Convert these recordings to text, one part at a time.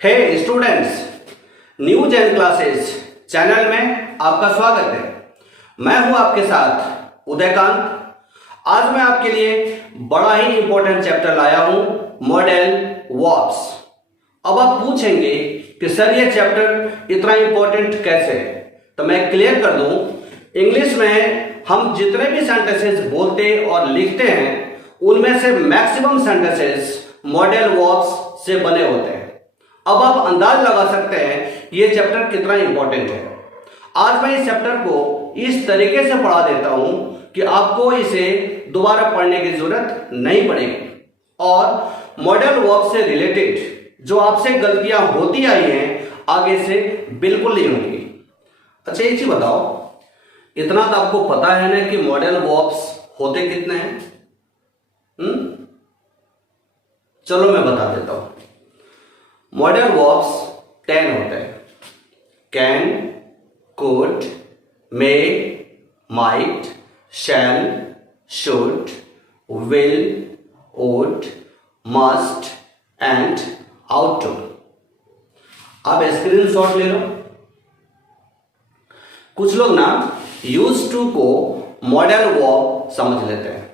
Hey students, news and classes channel में आपका स्वागत है। मैं हूं आपके साथ उदयकांत। आज मैं आपके लिए बड़ा ही इंपॉर्टेंट चैप्टर लाया हूं, मॉडल वर्ब्स। अब आप पूछेंगे कि सर ये चैप्टर इतना इंपॉर्टेंट कैसे है? तो मैं क्लियर कर दूं, इंग्लिश में हम जितने भी सेंटेंसेस बोलते और लिखते हैं उनमें से मैक्सिमम सेंटेंसेस मॉडल वर्ब्स से बने होते हैं। अब आप अंदाज लगा सकते हैं ये चैप्टर कितना इंपॉर्टेंट है। आज मैं इस चैप्टर को इस तरीके से पढ़ा देता हूं कि आपको इसे दोबारा पढ़ने की जरूरत नहीं पड़ेगी और मॉडल वर्ब से रिलेटेड जो आपसे गलतियां होती आई हैं आगे से बिल्कुल नहीं होंगी। अच्छा एक चीज बताओ, इतना तो आपको पता है ना कि मॉडल वर्ब्स होते कितने हैं? चलो मैं बता देता हूं। मॉडल वर्ब्स 10 होते हैं। Can, could, may, might, shall, should, will, would, must and ought to. आप स्क्रीनशॉट ले लो। कुछ लोग ना यूज टू को मॉडल वर्ब समझ लेते हैं।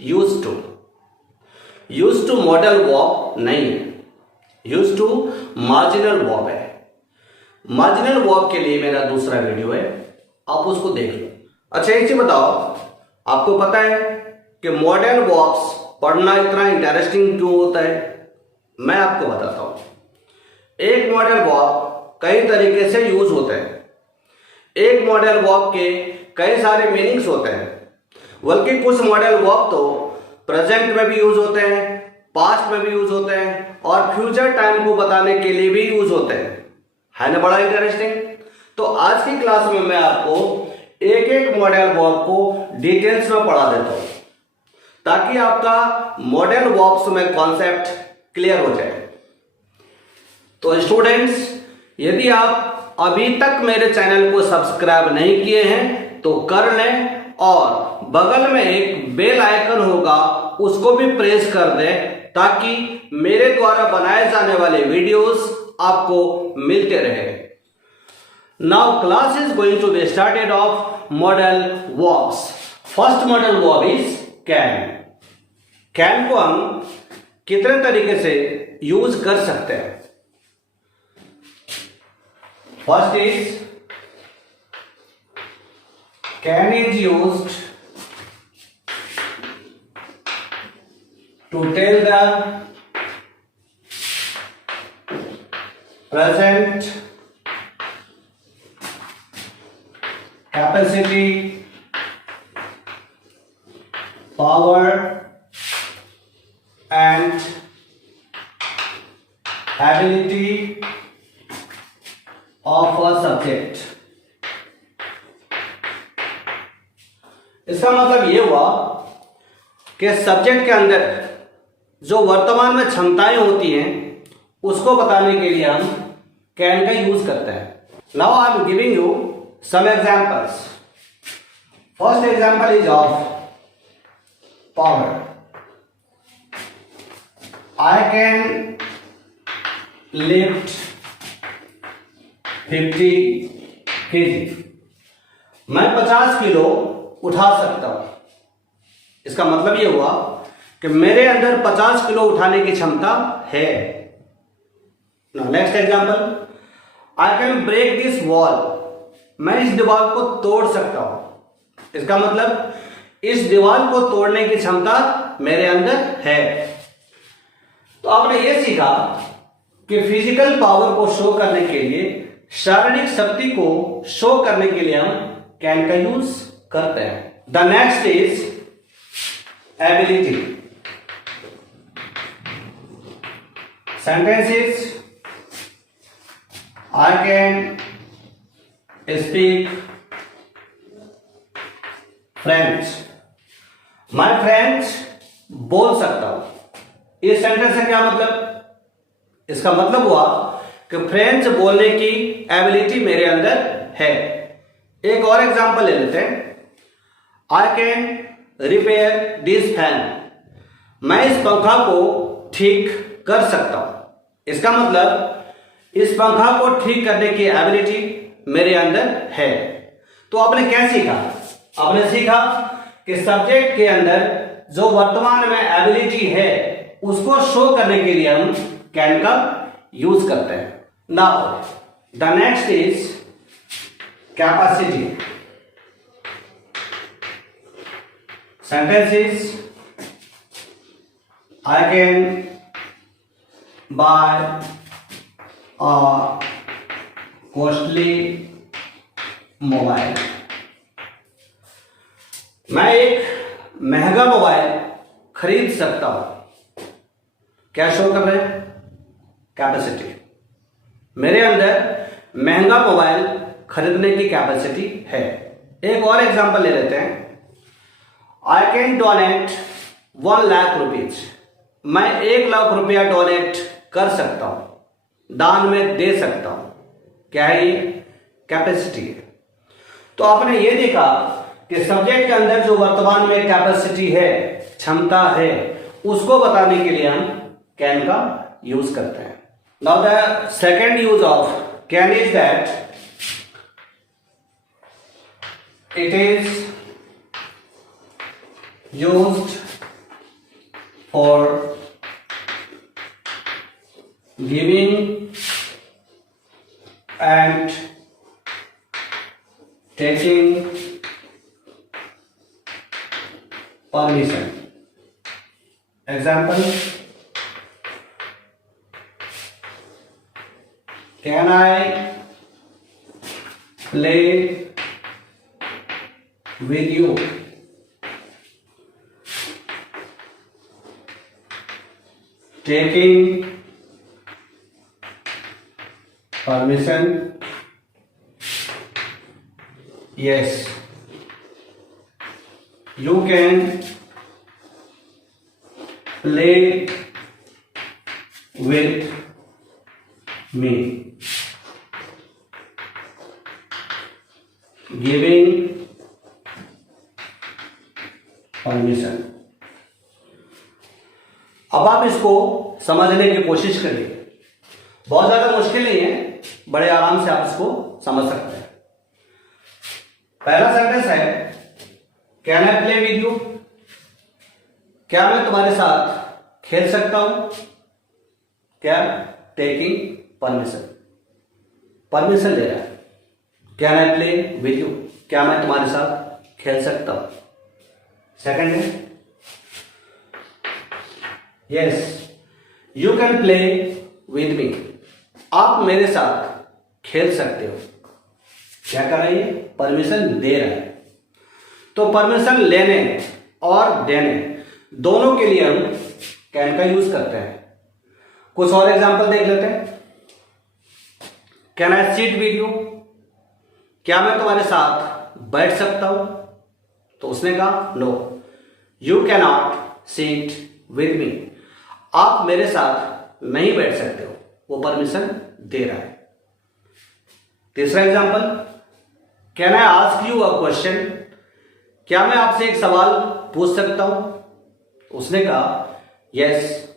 यूज टू मॉडल वर्ब नहीं है, यूज टू मार्जिनल वर्ब है। मार्जिनल वर्ब के लिए मेरा दूसरा वीडियो है, आप उसको देख लो। अच्छा एक चीज बताओ, आपको पता है कि मॉडल वर्ब्स पढ़ना इतना इंटरेस्टिंग क्यों होता है? मैं आपको बताता हूं। एक मॉडल वर्ब कई तरीके से यूज होता है। एक मॉडल वर्ब के कई सारे मीनिंग्स होते हैं, बल्कि कुछ मॉडल वर्ब तो प्रेजेंट में भी यूज होते हैं, पास्ट में भी यूज होते हैं और फ्यूचर टाइम को बताने के लिए भी यूज होते हैं। है ना बड़ा इंटरेस्टिंग? तो आज की क्लास में मैं आपको एक एक मॉडल वर्ब को डिटेल्स में पढ़ा देता हूं ताकि आपका मॉडल वर्ब्स में कॉन्सेप्ट क्लियर हो जाए। तो स्टूडेंट्स, यदि आप अभी तक मेरे चैनल को सब्सक्राइब नहीं किए हैं तो कर लें और बगल में एक बेल आइकन होगा उसको भी प्रेस कर दें ताकि मेरे द्वारा बनाए जाने वाले वीडियोस आपको मिलते रहे। Now class is going to be started of modal verbs. First modal verb is can. Can को हम कितने तरीके से यूज कर सकते हैं? First is can is used to tell the present capacity, power and ability of a subject। इसका मतलब ये हुआ कि सब्जेक्ट के अंदर जो वर्तमान में क्षमताएं होती हैं उसको बताने के लिए हम कैन का यूज करते हैं। Now I am giving you some examples. First example is of power. I can lift 50 kg। मैं 50 किलो उठा सकता हूं। इसका मतलब यह हुआ कि मेरे अंदर 50 किलो उठाने की क्षमता है। Next example, I can break this wall. मैं इस दीवार को तोड़ सकता हूं। इसका मतलब इस दीवार को तोड़ने की क्षमता मेरे अंदर है। तो आपने यह सीखा कि फिजिकल पावर को शो करने के लिए, शारीरिक शक्ति को शो करने के लिए हम कैन का यूज करते हैं। The next is ability. Sentence is I can speak French। मैं फ्रेंच बोल सकता हूं। इस सेंटेंस से क्या मतलब? इसका मतलब हुआ कि फ्रेंच बोलने की एबिलिटी मेरे अंदर है। एक और एग्जांपल ले लेते हैं। I can repair this fan. मैं इस पंखा को ठीक कर सकता हूं। इसका मतलब इस पंखा को ठीक करने की एबिलिटी मेरे अंदर है। तो आपने क्या सीखा? आपने सीखा कि सब्जेक्ट के अंदर जो वर्तमान में एबिलिटी है उसको शो करने के लिए हम कैन का यूज करते हैं। Now the next is capacity. Sentence is I can buy a costly mobile। मैं एक महंगा मोबाइल खरीद सकता हूं। क्या शो कर रहे हैं? कैपेसिटी। मेरे अंदर महंगा मोबाइल खरीदने की कैपेसिटी है। एक और एग्जांपल ले लेते हैं। I can donate 1 lakh rupees. मैं 1 लाख रुपया डोनेट कर सकता हूं, दान में दे सकता हूं। क्या है ये? कैपेसिटी है। तो आपने ये देखा कि सब्जेक्ट के अंदर जो वर्तमान में कैपेसिटी है, क्षमता है, उसको बताने के लिए हम कैन का यूज करते हैं। Now the second use of can is that it is used for giving and taking permission। Example, can I play with you? Taking permission, yes, you can play with me। Giving permission। अब आप इसको समझने की कोशिश करिए। बहुत ज्यादा मुश्किल नहीं है, बड़े आराम से आप इसको समझ सकते हैं। पहला सेंटेंस है can I play with you. क्या मैं तुम्हारे साथ खेल सकता हूं? क्या? टेकिंग परमिशन, परमिशन ले रहा है। Can I play with you, क्या मैं तुम्हारे साथ खेल सकता हूं? सेकंड है yes you can play with me. आप मेरे साथ खेल सकते हो। क्या कर रही है? परमिशन दे रहा है। तो परमिशन लेने और देने दोनों के लिए हम कैन का यूज करते हैं। कुछ और एग्जांपल देख लेते हैं। Can I seat with you. क्या मैं तुम्हारे साथ बैठ सकता हूं? तो उसने कहा no, you can not sit with me. आप मेरे साथ नहीं बैठ सकते हो। वो परमिशन दे रहा है। तीसरा example, can I ask you a question. क्या मैं आपसे एक सवाल पूछ सकता हूं? उसने कहा yes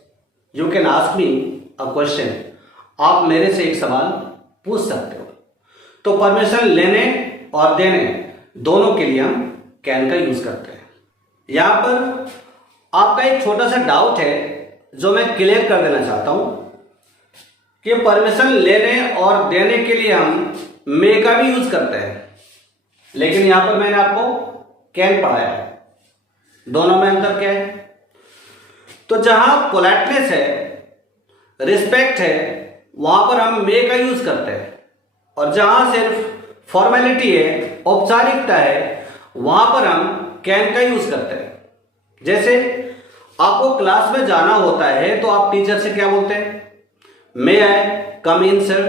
you can ask me a question. आप मेरे से एक सवाल पूछ सकते हो। तो परमिशन लेने और देने दोनों के लिए हम कैन का यूज करते हैं। यहां पर आपका एक छोटा सा डाउट है जो मैं क्लियर कर देना चाहता हूं कि परमिशन लेने और देने के लिए हम मे का भी यूज करते हैं, लेकिन यहां पर मैंने आपको कैन पढ़ाया है। दोनों में अंतर क्या है? तो जहां पोलाइटनेस है, रिस्पेक्ट है, वहां पर हम मे का यूज करते हैं, और जहां सिर्फ फॉर्मेलिटी है, औपचारिकता है, वहां पर हम कैन का यूज करते हैं। जैसे आपको क्लास में जाना होता है तो आप टीचर से क्या बोलते हैं? मे आई कम इन सर।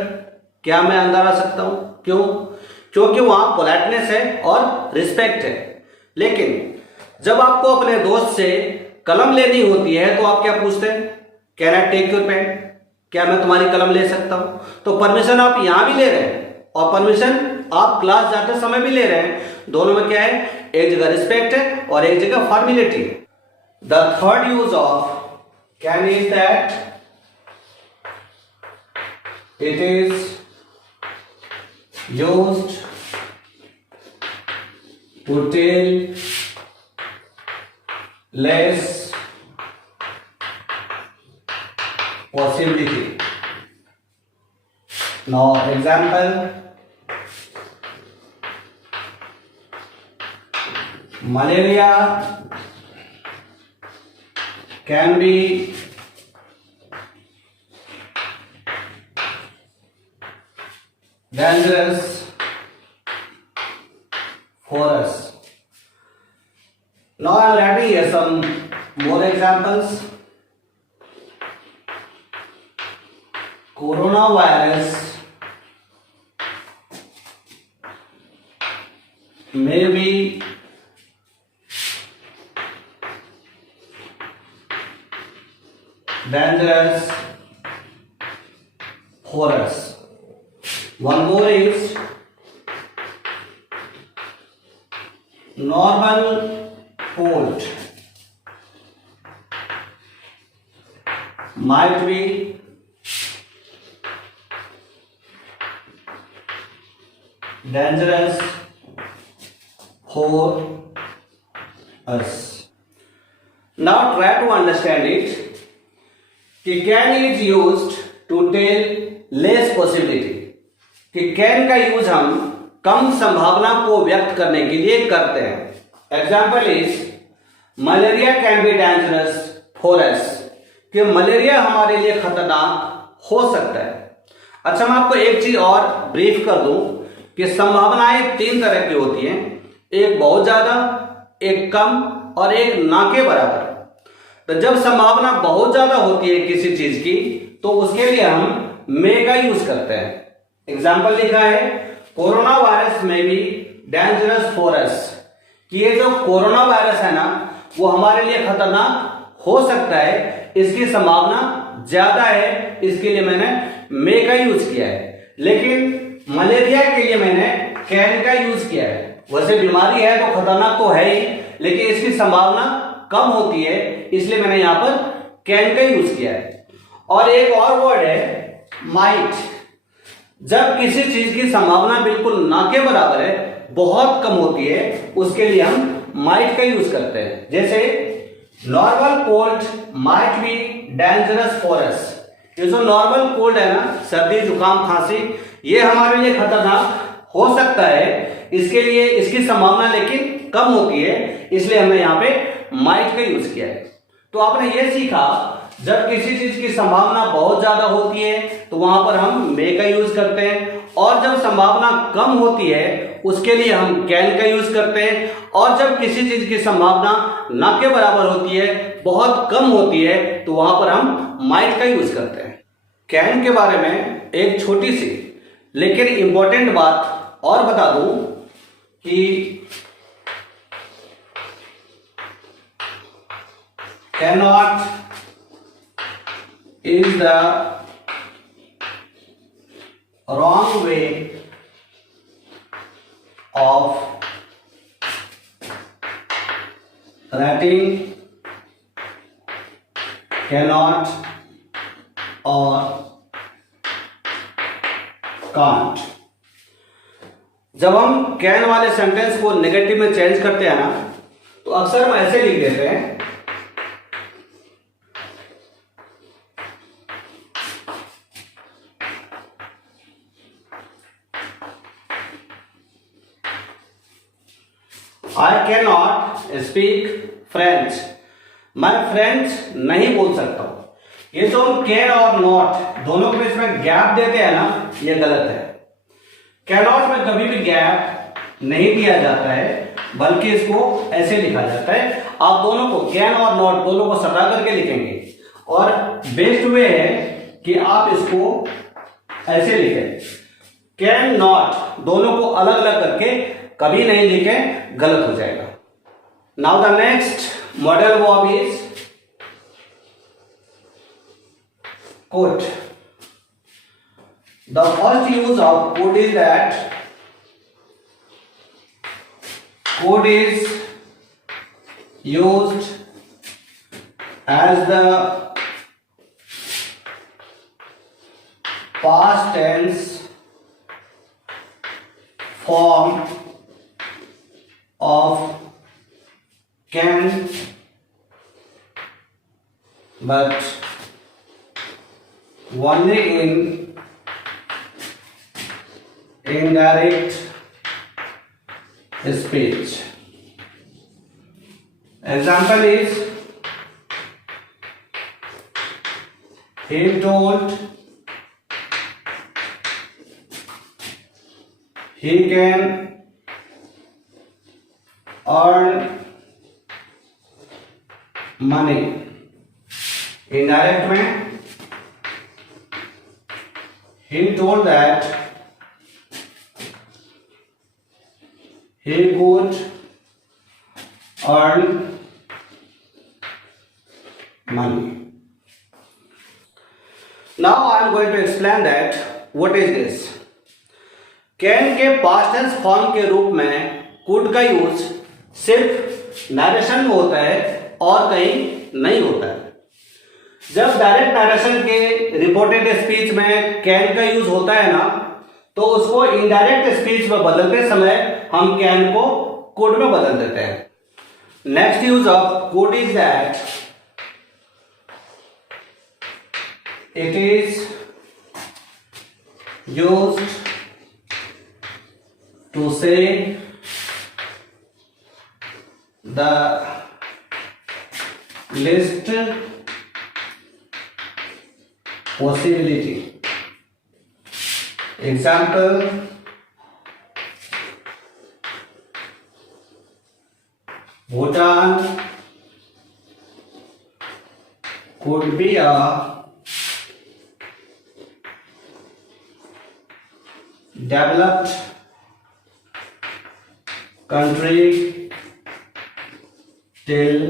क्या मैं अंदर आ सकता हूं? क्यों? क्योंकि वहां पोलाइटनेस है और रिस्पेक्ट है। लेकिन जब आपको अपने दोस्त से कलम लेनी होती है तो आप क्या पूछते हैं? Can I take your pen. क्या मैं तुम्हारी कलम ले सकता हूं? तो परमिशन आप यहां भी ले रहे हैं और परमिशन आप क्लास जाते समय भी ले रहे हैं। दोनों में क्या है? एक जगह रिस्पेक्ट है और एक जगह formality. The third use of can is that It is used to tell less possibility. Now example, malaria can be dangerous for us. Now I am writing here some more examples. Coronavirus may be dangerous for us. One more is normal cold might be dangerous for us. Now try to understand it. कि can is used to tell less possibility. कि can का use हम कम संभावना को व्यक्त करने के लिए करते हैं. Example is malaria can be dangerous for us. कि मलेरिया हमारे लिए खतरनाक हो सकता है. अच्छा, मैं आपको एक चीज और ब्रीफ कर दूं कि संभावनाएं तीन तरह की होती हैं. एक बहुत ज्यादा, एक कम और एक ना के बराबर. तो जब संभावना बहुत ज्यादा होती है किसी चीज की तो उसके लिए हम मे का यूज करते हैं. एग्जाम्पल लिखा है कोरोना वायरस में भी डेंजरस फॉर अस. कि ये जो कोरोना वायरस है ना वो हमारे लिए खतरनाक हो सकता है, इसकी संभावना ज्यादा है, इसके लिए मैंने मे का यूज किया है. लेकिन मलेरिया के लिए मैंने कैन का यूज किया है. वैसे बीमारी है तो खतरनाक तो है ही, लेकिन इसकी संभावना कम होती है, इसलिए मैंने यहां पर कैन का यूज किया है. और एक और वर्ड है माइट. जब किसी चीज की संभावना बिल्कुल ना के बराबर है, बहुत कम होती है, उसके लिए हम माइट का यूज करते हैं. जैसे normal cold might be dangerous for us. ये जो नॉर्मल कोल्ड है ना, सर्दी जुकाम खांसी, ये हमारे लिए खतरनाक हो सकता है, इसके लिए इसकी संभावना लेकिन कम होती है, इसलिए हमने यहाँ पे माइट का यूज किया है. तो आपने ये सीखा जब किसी चीज की संभावना बहुत ज्यादा होती है तो वहां पर हम मे का यूज करते हैं, और जब संभावना कम होती है उसके लिए हम कैन का यूज करते हैं, और जब किसी चीज की संभावना ना के बराबर होती है, बहुत कम होती है, तो वहां पर हम माइट का यूज करते हैं. कैन के बारे में एक छोटी सी लेकिन इंपॉर्टेंट बात और बता दूं कि cannot is the wrong way of writing cannot or can't. जब हम कैन वाले सेंटेंस को नेगेटिव में चेंज करते हैं ना, तो अक्सर हम ऐसे लिख देते हैं I cannot speak French. मैं फ्रेंच नहीं बोल सकता हूं. ये जो हम कैन और नॉट दोनों के बीच में गैप देते हैं ना, ये गलत है. कैनॉट में कभी भी गैप नहीं दिया जाता है, बल्कि इसको ऐसे लिखा जाता है. आप दोनों को कैन और नॉट दोनों को सटा करके लिखेंगे, और बेस्ट वे है कि आप इसको ऐसे लिखें. कैन नॉट दोनों को अलग अलग करके कभी नहीं लिखें, गलत हो जाएगा. Now the next model verb is could. The first use of could is that could is used as the past tense form of can, but only in indirect speech. Example is, he told he can earn money. Indirect में he told that he could earn money. Now I am going to explain that what is this. Can के past tense form के रूप में could का use सिर्फ narration में होता है और कहीं नहीं होता है। जब डायरेक्ट नरेशन के रिपोर्टेड स्पीच में कैन का यूज होता है ना, तो उसको इनडायरेक्ट स्पीच में बदलते समय हम कैन को कुड में बदल देते हैं। Next use of could is that it is used to say the least possibility. Example, Bhutan could be a developed country till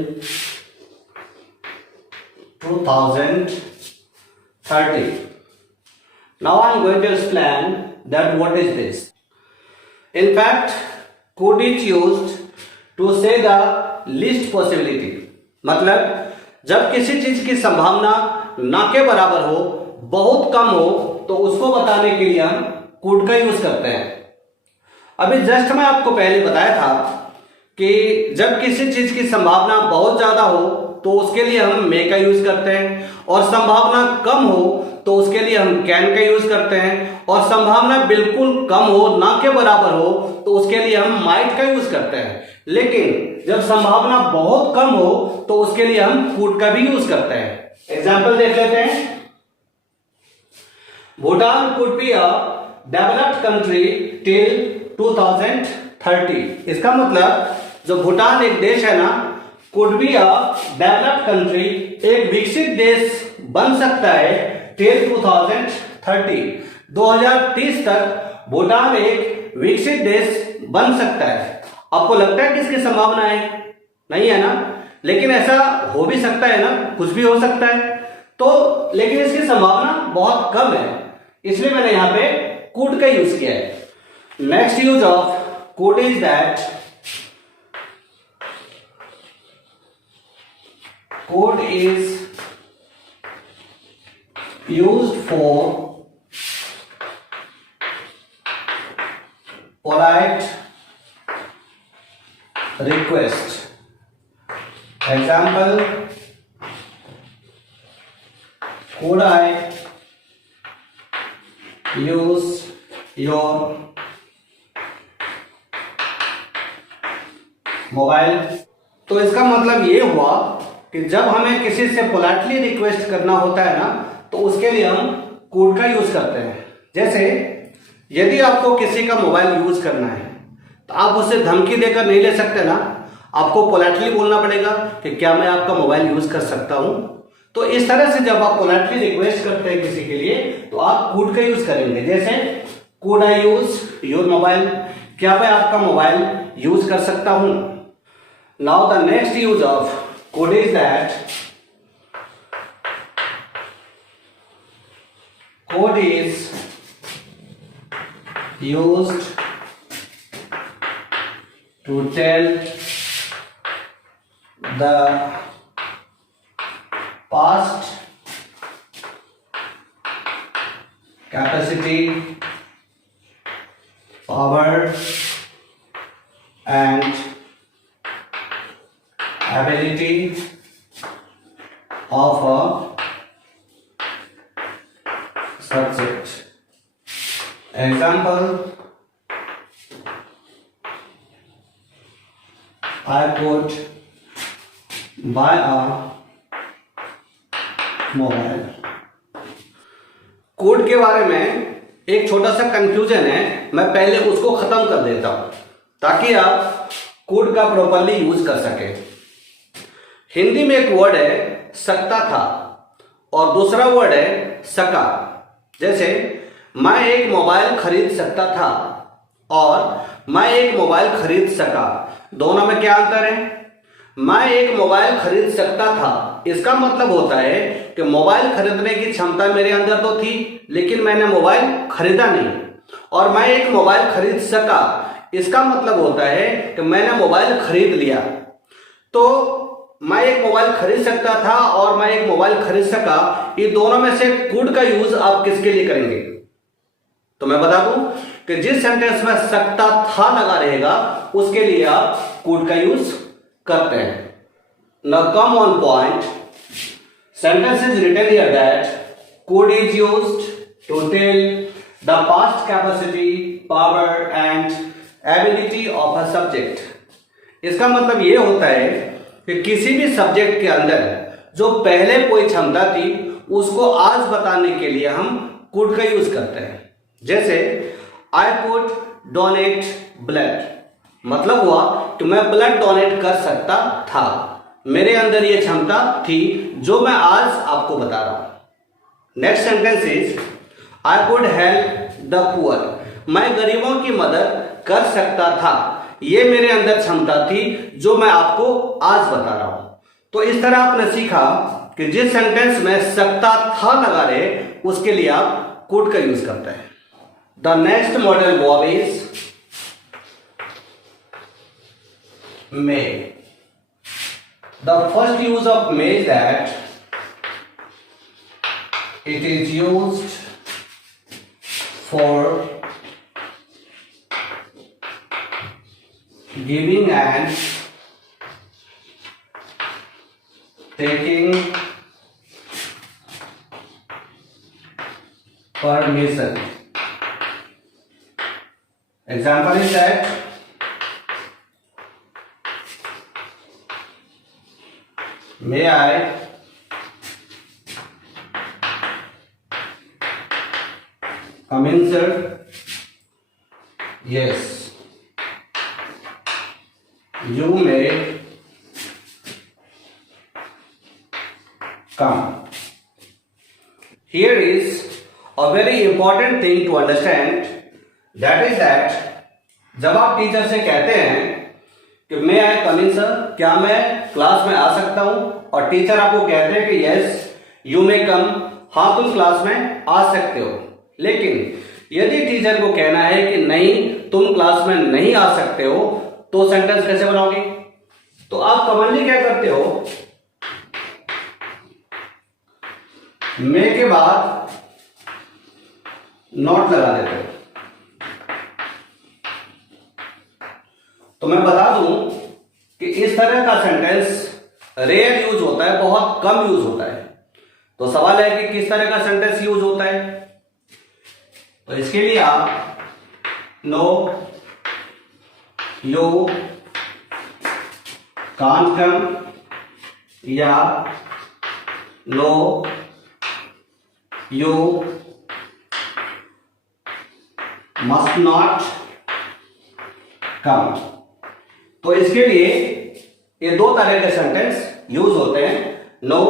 2030. Now I am going to explain that what is this. In fact, could is used to say the least possibility. मतलब जब किसी चीज की संभावना ना के बराबर हो, बहुत कम हो, तो उसको बताने के लिए हम could का यूज करते हैं। अभी जस्ट मैं आपको पहले बताया था कि जब किसी चीज की संभावना बहुत ज्यादा हो तो उसके लिए हम मे का यूज करते हैं, और संभावना कम हो तो उसके लिए हम कैन का यूज करते हैं, और संभावना बिल्कुल कम हो ना के बराबर हो तो उसके लिए हम माइट का यूज करते हैं। लेकिन जब संभावना बहुत कम हो तो उसके लिए हम कुड का भी यूज करते हैं। एग्जाम्पल देख लेते हैं। Bhutan could be a developed country till 2030। इसका मतलब जो भूटान एक देश है ना, could be a developed country, एक विकसित देश बन सकता है टिल 2030। 2030 तक भूटान एक विकसित देश बन सकता है। आपको लगता है कि इसकी संभावना है? नहीं है ना, लेकिन ऐसा हो भी सकता है ना, कुछ भी हो सकता है। तो लेकिन इसकी संभावना बहुत कम है, इसलिए मैंने यहां पे कुड का यूज किया है। Next use of could is that could is used for polite request. Example, could I use your mobile? तो इसका मतलब ये हुआ कि जब हमें किसी से पोलाइटली रिक्वेस्ट करना होता है ना, तो उसके लिए हम कुड का यूज करते हैं। जैसे यदि आपको किसी का मोबाइल यूज करना है तो आप उससे धमकी देकर नहीं ले सकते ना, आपको पोलाइटली बोलना पड़ेगा कि क्या मैं आपका मोबाइल यूज कर सकता हूं। तो इस तरह से जब आप पोलाइटली रिक्वेस्ट करते हैं किसी के लिए तो आप कुड का यूज करेंगे। जैसे could I use your mobile, क्या मैं आपका मोबाइल यूज कर सकता हूं। Now the next use of could is that could is used to tell the past capacity, power and ability of a subject. Example, I could buy a mobile. Code के बारे में एक छोटा सा confusion है, मैं पहले उसको खत्म कर देता हूं ताकि आप कोड का प्रॉपरली यूज कर सके। हिंदी में एक वर्ड है सकता था और दूसरा वर्ड है सका। जैसे मैं एक मोबाइल खरीद सकता था और मैं एक मोबाइल खरीद सका, दोनों में क्या अंतर है? मैं एक मोबाइल खरीद सकता था, इसका मतलब होता है कि मोबाइल खरीदने की क्षमता मेरे अंदर तो थी लेकिन मैंने मोबाइल खरीदा नहीं। और मैं एक मोबाइल खरीद सका, इसका मतलब होता है कि मैंने मोबाइल खरीद लिया। तो मैं एक मोबाइल खरीद सकता था और मैं एक मोबाइल खरीद सका, ये दोनों में से कुड का यूज आप किसके लिए करेंगे? तो मैं बता दूं कि जिस सेंटेंस में सकता था लगा रहेगा उसके लिए आप कुड का यूज करते हैं। Now come on point. Sentence is written here that could is used to tell the past capacity, power and ability of a subject. इसका मतलब ये होता है कि किसी भी सब्जेक्ट के अंदर जो पहले कोई क्षमता थी उसको आज बताने के लिए हम could का यूज करते हैं। जैसे I could donate blood, मतलब हुआ कि मैं ब्लड डोनेट कर सकता था, मेरे अंदर ये क्षमता थी जो मैं आज आपको बता रहा हूं। Next sentence is I could help the poor, मैं गरीबों की मदद कर सकता था, ये मेरे अंदर क्षमता थी जो मैं आपको आज बता रहा हूं। तो इस तरह आपने सीखा कि जिस सेंटेंस में सकता था लगा रहे उसके लिए आप कुड का यूज करते हैं। The next model verb is may. The first use of may is that it is used for giving and taking permission. Example is that may I come in, sir? Yes. You may come. Here is a very important thing to understand, that is that जब आप teacher से कहते हैं कि मे आई कम इन sir, क्या मैं class में आ सकता हूं, और टीचर आपको कहते हैं कि यस यू मे कम, हाँ तुम क्लास में आ सकते हो। लेकिन यदि टीचर को कहना है कि नहीं तुम क्लास में नहीं आ सकते हो, तो सेंटेंस कैसे बनाओगे? तो आप कॉमनली क्या करते हो, मे के बाद नॉट लगा देते हो। तो मैं बता दूं कि इस तरह का सेंटेंस रेयर यूज होता है, बहुत कम यूज होता है। तो सवाल है कि किस तरह का सेंटेंस यूज होता है? तो इसके लिए आप नो यू कांट कम या no you must not come. तो इसके लिए ये दो तरह के सेंटेंस यूज होते हैं। नो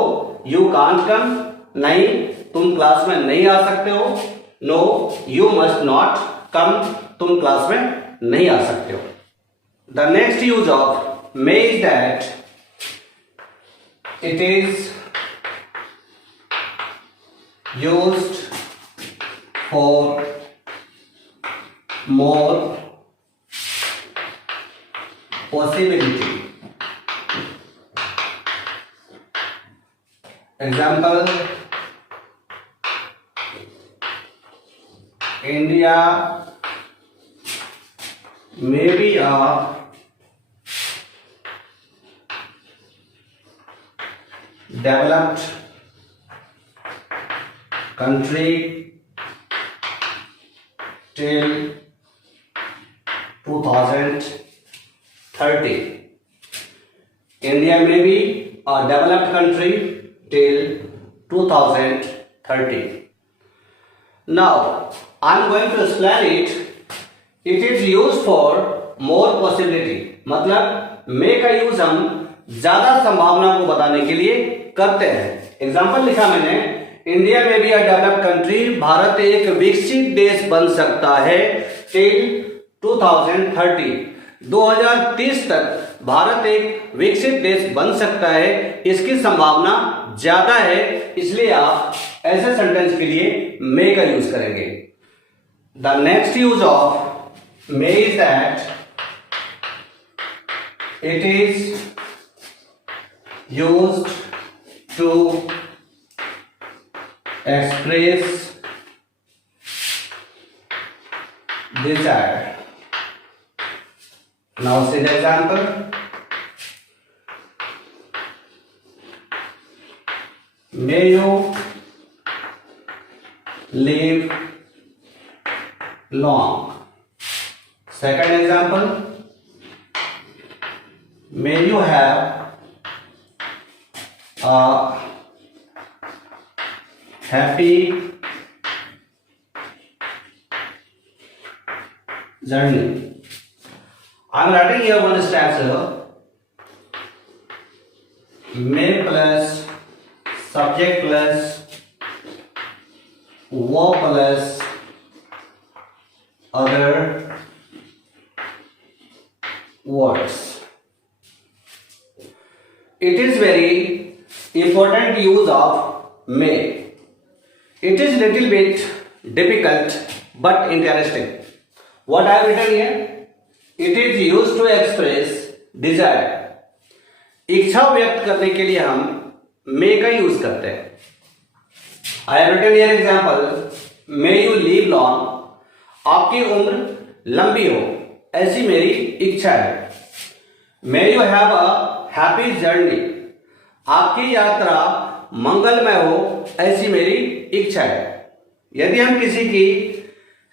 यू कांट कम, नहीं तुम क्लास में नहीं आ सकते हो। No you must not come, तुम क्लास में नहीं आ सकते हो। The next use of may is that it is used for more possibility. Example, India may be a developed country till 2030. India may be a developed country till 2030. Now, I am going to explain it. It is used for more possibility. मतलब may का use हम ज्यादा संभावना को बताने के लिए करते हैं. एग्जाम्पल लिखा मैंने, इंडिया में भी अ डेवलप्ड कंट्री, भारत एक विकसित देश बन सकता है टिल 2030. 2030 तक भारत एक विकसित देश बन सकता है, इसकी संभावना ज्यादा है, इसलिए आप ऐसे सेंटेंस के लिए मे का यूज करेंगे. The next use of may is that it is used to express desire. Now see the example. May you live long. Second example. May you have a happy journey. I am writing here one structure. May plus subject plus verb plus other words. It is very important use of may. It is little bit difficult but interesting. What I have written here? It is used to express desire. इच्छा व्यक्त करने के लिए हम may का use करते हैं. I have written here example. May you live long. आपकी उम्र लंबी हो, ऐसी मेरी इच्छा है. May you have a happy journey. आपकी यात्रा मंगलमय हो, ऐसी मेरी इच्छा है. यदि हम किसी की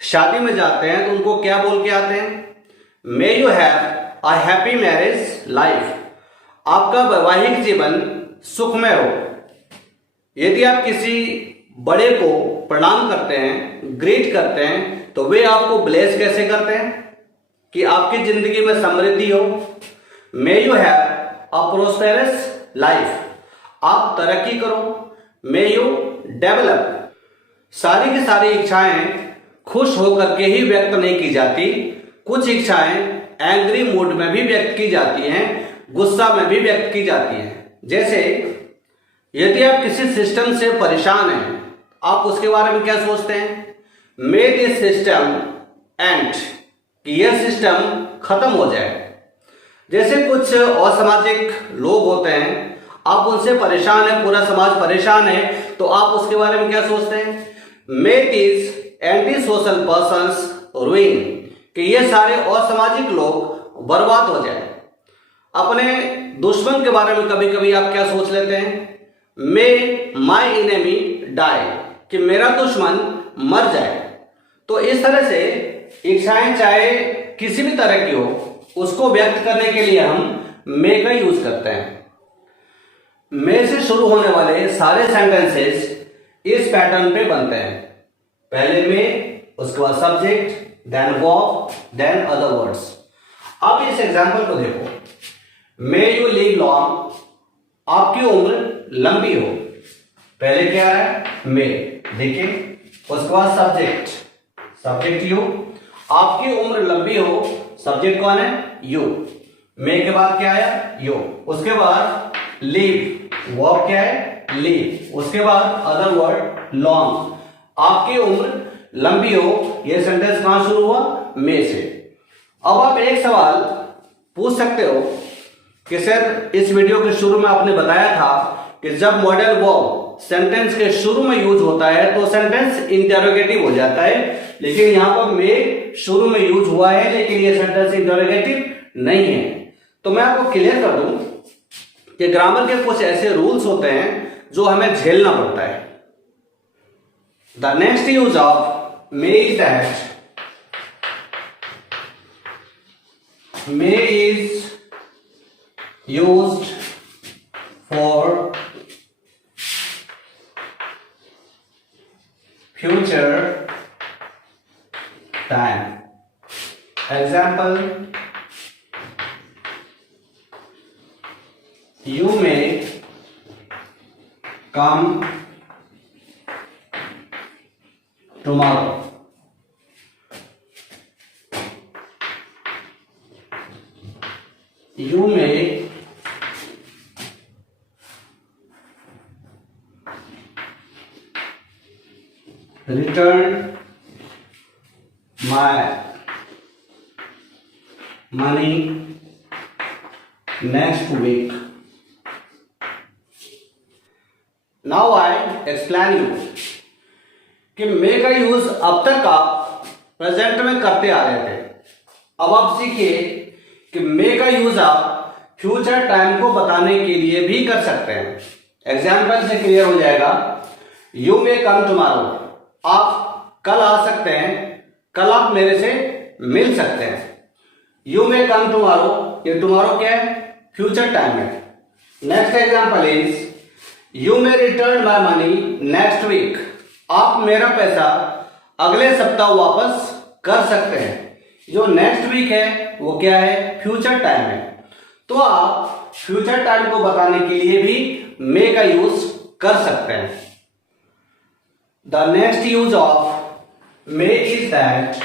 शादी में जाते हैं तो उनको क्या बोल के आते हैं? May you have a happy marriage life. आपका वैवाहिक जीवन सुखमय हो. यदि आप किसी बड़े को प्रणाम करते हैं, ग्रीट करते हैं, तो वे आपको ब्लेस कैसे करते हैं? कि आपकी जिंदगी में समृद्धि हो. May you have a prosperous life. आप तरक्की करो. May you develop. सारी की सारी इच्छाएं खुश होकर के ही व्यक्त नहीं की जाती. कुछ इच्छाएं एंग्री मूड में भी व्यक्त की जाती हैं, गुस्सा में भी व्यक्त की जाती हैं. जैसे यदि आप किसी सिस्टम से परेशान हैं, आप उसके बारे में क्या सोचते हैं? मे दिस सिस्टम एंड, कि यह सिस्टम खत्म हो जाए. जैसे कुछ असामाजिक लोग होते हैं, आप उनसे परेशान हैं, पूरा समाज परेशान है, तो आप उसके बारे में क्या सोचते हैं? May this anti social persons ruin, कि ये सारे असामाजिक लोग बर्बाद हो जाए. अपने दुश्मन के बारे में कभी कभी आप क्या सोच लेते हैं? मे माई इनेमी डाई, कि मेरा दुश्मन मर जाए. तो इस तरह से इच्छाएं चाहे किसी भी तरह की हो, उसको व्यक्त करने के लिए हम मे का यूज करते हैं. मे से शुरू होने वाले सारे सेंटेंसेस इस पैटर्न पे बनते हैं. पहले मे, उसके बाद subject, then verb, then other words. अब इस एग्जांपल को देखो. मे यू लिव लॉन्ग, आपकी उम्र लंबी हो. पहले क्या है? मे. देखिए, उसके बाद सब्जेक्ट, सब्जेक्ट यू. आपकी उम्र लंबी हो, सब्जेक्ट कौन है? यू. मे के बाद क्या आया? यू. उसके बाद लिव, वर्ब क्या है? लिव. उसके बाद अदर वर्ड लॉन्ग. आपकी उम्र लंबी हो, यह सेंटेंस कहां शुरू हुआ? मे से. अब आप एक सवाल पूछ सकते हो कि सर इस वीडियो के शुरू में आपने बताया था कि जब मॉडल वर्ब सेंटेंस के शुरू में यूज होता है तो सेंटेंस इंटरोगेटिव हो जाता है, लेकिन यहां पर मे शुरू में यूज हुआ है लेकिन ये सेंटेंस इंटरोगेटिव नहीं है। तो मैं आपको क्लियर कर दूं कि ग्रामर के कुछ ऐसे रूल्स होते हैं जो हमें झेलना पड़ता है। The next use of may is that may is used for future time. Example, you may come tomorrow. You may return my money next week. Now I explain you कि मे का यूज अब तक आप प्रेजेंट में करते आ रहे थे। अब आप सीखिए कि मे का यूज आप फ्यूचर टाइम को बताने के लिए भी कर सकते हैं। एग्जाम्पल से क्लियर हो जाएगा। यू मे कम टुमारो, आप कल आ सकते हैं, कल आप मेरे से मिल सकते हैं। यू मे कम टुमारो, ये टुमारो क्या है? फ्यूचर टाइम है। Next example is you may return my money next week, आप मेरा पैसा अगले सप्ताह वापस कर सकते हैं। जो नेक्स्ट वीक है वो क्या है? फ्यूचर टाइम है। तो आप फ्यूचर टाइम को बताने के लिए भी मे का यूज कर सकते हैं। The next use of may is that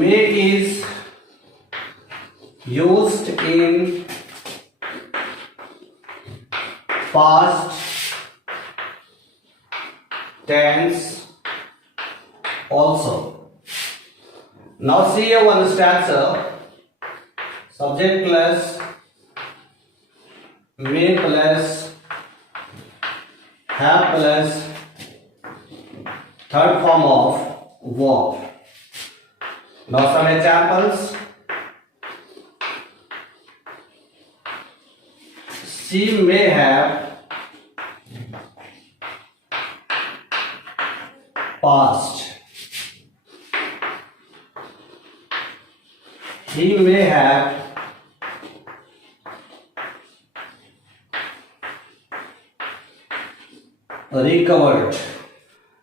may is used in past tense also. Now see here one stanza, subject plus may plus have plus third form of verb. Now some examples. She may have passed. He may have recovered.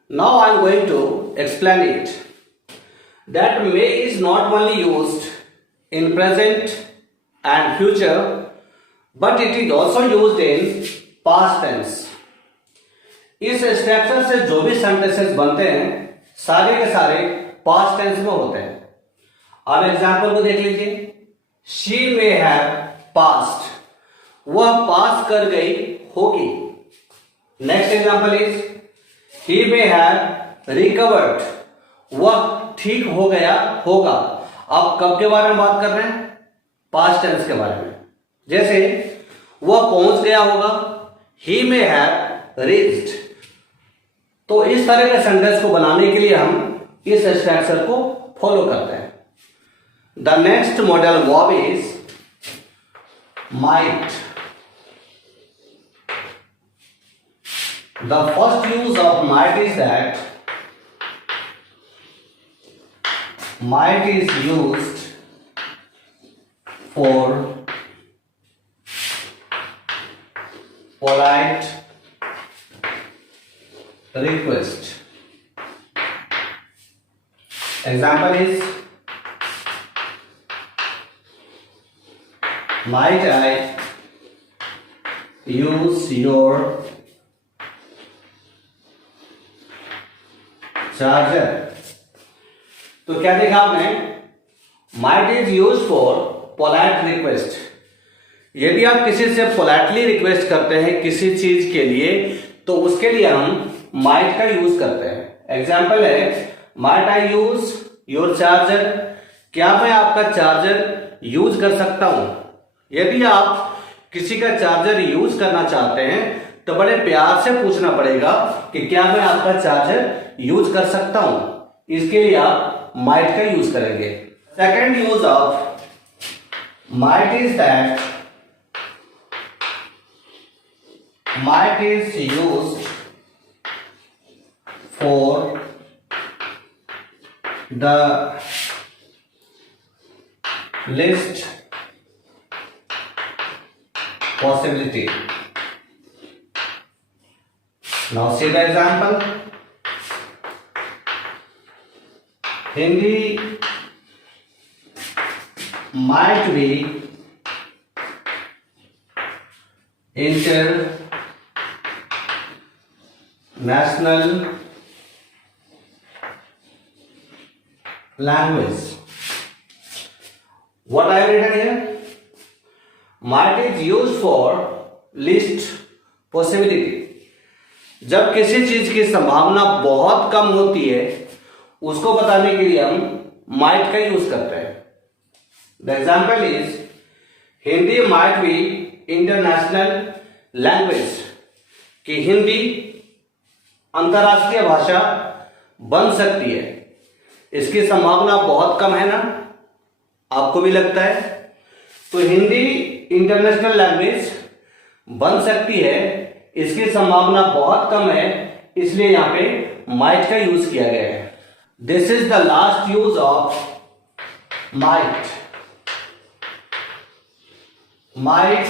Now I am going to explain it. That may is not only used in present and future, but it is also used in past tense. इस structure से जो भी sentences बनते हैं सारे के सारे past tense में होते हैं। अब एग्जाम्पल को देख लीजिए। शी मे हैव पास्ट, वह पास कर गई होगी। Next example is he may have recovered, वह ठीक हो गया होगा। आप कब के बारे में बात कर रहे हैं? पास्ट टेंस के बारे में। जैसे वह पहुंच गया होगा, ही मे हैव रीच्ड। तो इस तरह के सेंटेंस को बनाने के लिए हम इस स्ट्रक्चर को फॉलो करते हैं। The next model verb is might. The first use of might is that might is used for polite request. Example is might I use your charger. तो क्या देखा आपने? Might is use for polite request. यदि आप किसी से politely request करते हैं किसी चीज के लिए तो उसके लिए हम माइट का यूज करते हैं। एग्जाम्पल है might I use your charger, क्या मैं आपका चार्जर यूज कर सकता हूं। यदि आप किसी का चार्जर यूज करना चाहते हैं तो बड़े प्यार से पूछना पड़ेगा कि क्या मैं आपका चार्जर यूज कर सकता हूं। इसके लिए आप माइट का यूज करेंगे। Second use of might is that might is used for the least possibility. Now see the example. Hindi might be international language. What I have written here? Might is used for least possibility. जब किसी चीज की संभावना बहुत कम होती है उसको बताने के लिए हम might का यूज करते हैं। The example is Hindi might be international language, कि हिंदी अंतरराष्ट्रीय भाषा बन सकती है। इसकी संभावना बहुत कम है ना, आपको भी लगता है? तो हिंदी इंटरनेशनल लैंग्वेज बन सकती है, इसकी संभावना बहुत कम है, इसलिए यहां पे माइट का यूज किया गया है। This is the last use of might. Might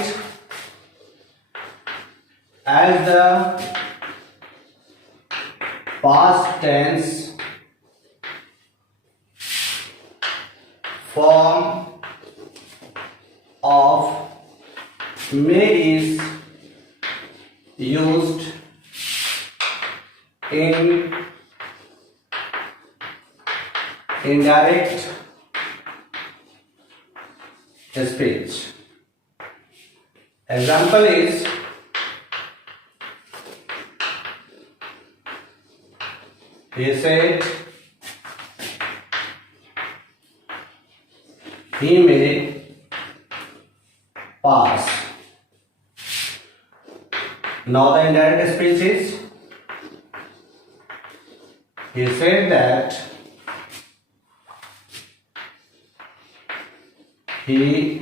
as the past tense form of may is used in indirect speech. Example is he said he may pass. Now the indirect speech is he said that he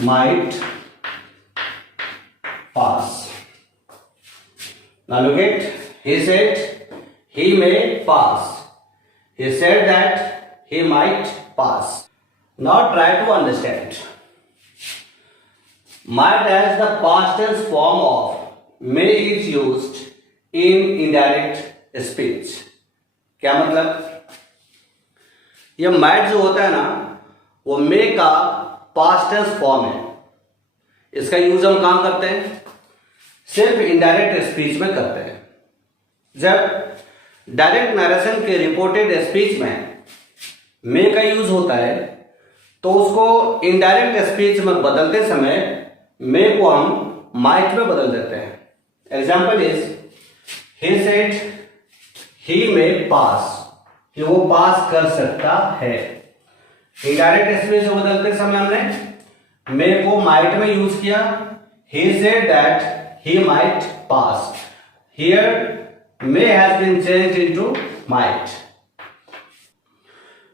might pass. Now look at, he said he may pass. He said that he might pass. Now try to understand. Might as the past tense form of may is used in indirect speech. क्या मतलब? यह might जो होता है ना, वो may का past tense form है। इसका यूज हम कहां करते हैं? सिर्फ इनडायरेक्ट स्पीच में करते हैं। जब डायरेक्ट नरेशन के रिपोर्टेड स्पीच में मे का यूज होता है तो उसको इनडायरेक्ट स्पीच में बदलते समय मे को हम माइट में बदल देते हैं। Example is he said he may pass, कि वो पास कर सकता है। इनडायरेक्ट स्पीच में बदलते समय हमने मे को माइट में यूज किया। He said that he might pass. Here may has been changed into might.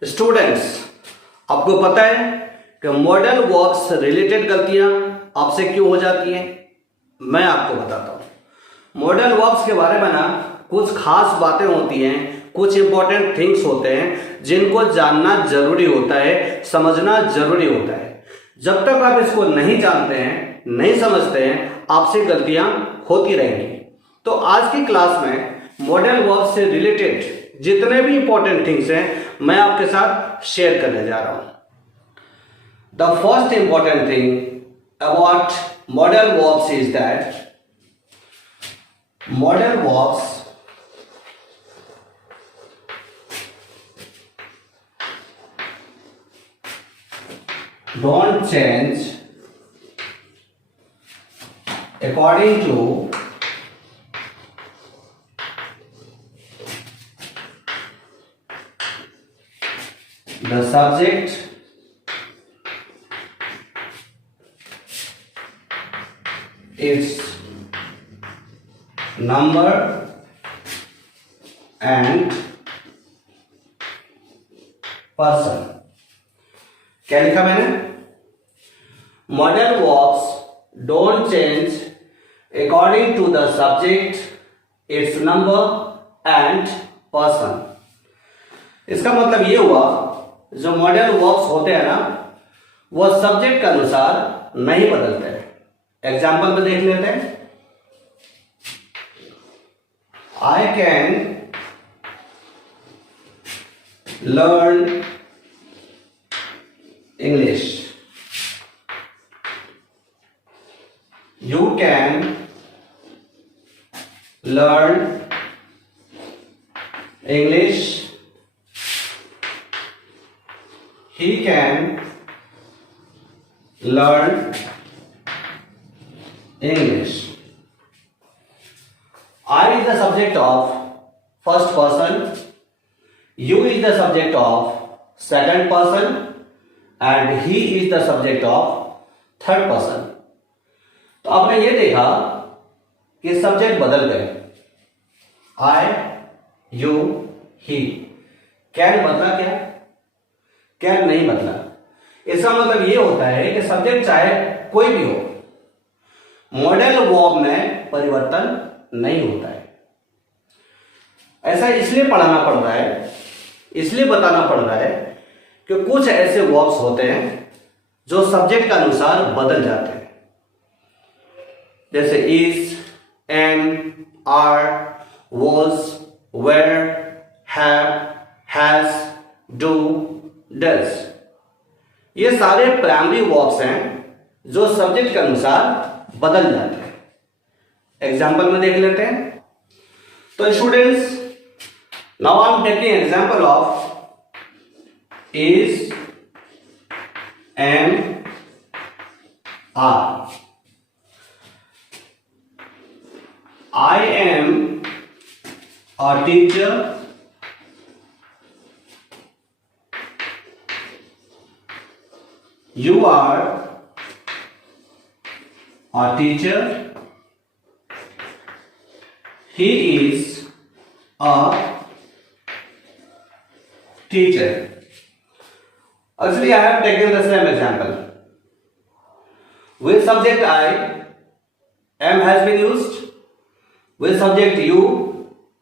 Students, आपको पता है कि मॉडल वर्ब्स से रिलेटेड गलतियां आपसे क्यों हो जाती हैं? मैं आपको बताता हूं। मॉडल वर्ब्स के बारे में ना कुछ खास बातें होती हैं, कुछ इंपॉर्टेंट थिंग्स होते हैं जिनको जानना जरूरी होता है, समझना जरूरी होता है। जब तक आप इसको नहीं जानते हैं, नहीं समझते हैं, आपसे गलतियां होती रहेंगी। तो आज की क्लास में मॉडल वर्ब से रिलेटेड जितने भी इंपॉर्टेंट थिंग्स हैं मैं आपके साथ शेयर करने जा रहा हूं। The first important thing about modal verbs is that modal verbs don't change according to the subject its number and person. क्या लिखा मैंने? Modal verbs don't change according to the subject, its number and person. इसका मतलब ये हुआ, जो modal verbs होते हैं ना, वो सब्जेक्ट के अनुसार नहीं बदलते हैं. एग्जाम्पल में देख लेते हैं. I can learn English. You can learn English. He can learn English. I is the subject of first person, you is the subject of second person, and he is the subject of third person. तो आपने ये देखा कि subject बदल गए. I, you, he. Can बदला क्या? Can नहीं बदला. इसका मतलब ये होता है कि सब्जेक्ट चाहे कोई भी हो, मॉडल वर्ब में परिवर्तन नहीं होता है. ऐसा इसलिए पढ़ाना पड़ रहा है, इसलिए बताना पड़ रहा है कि कुछ ऐसे वर्ब्स होते हैं जो सब्जेक्ट के अनुसार बदल जाते हैं. जैसे is, am, are, was, were, have, has, do, does. ये सारे प्राइमरी वर्ब्स हैं जो सब्जेक्ट के अनुसार बदल जाते हैं. एग्जाम्पल में देख लेते हैं. तो students, now I am taking example of is, am, are. I am a teacher. You are a teacher. He is a teacher. Actually, I have taken the same example. With subject I, am has been used. With subject you,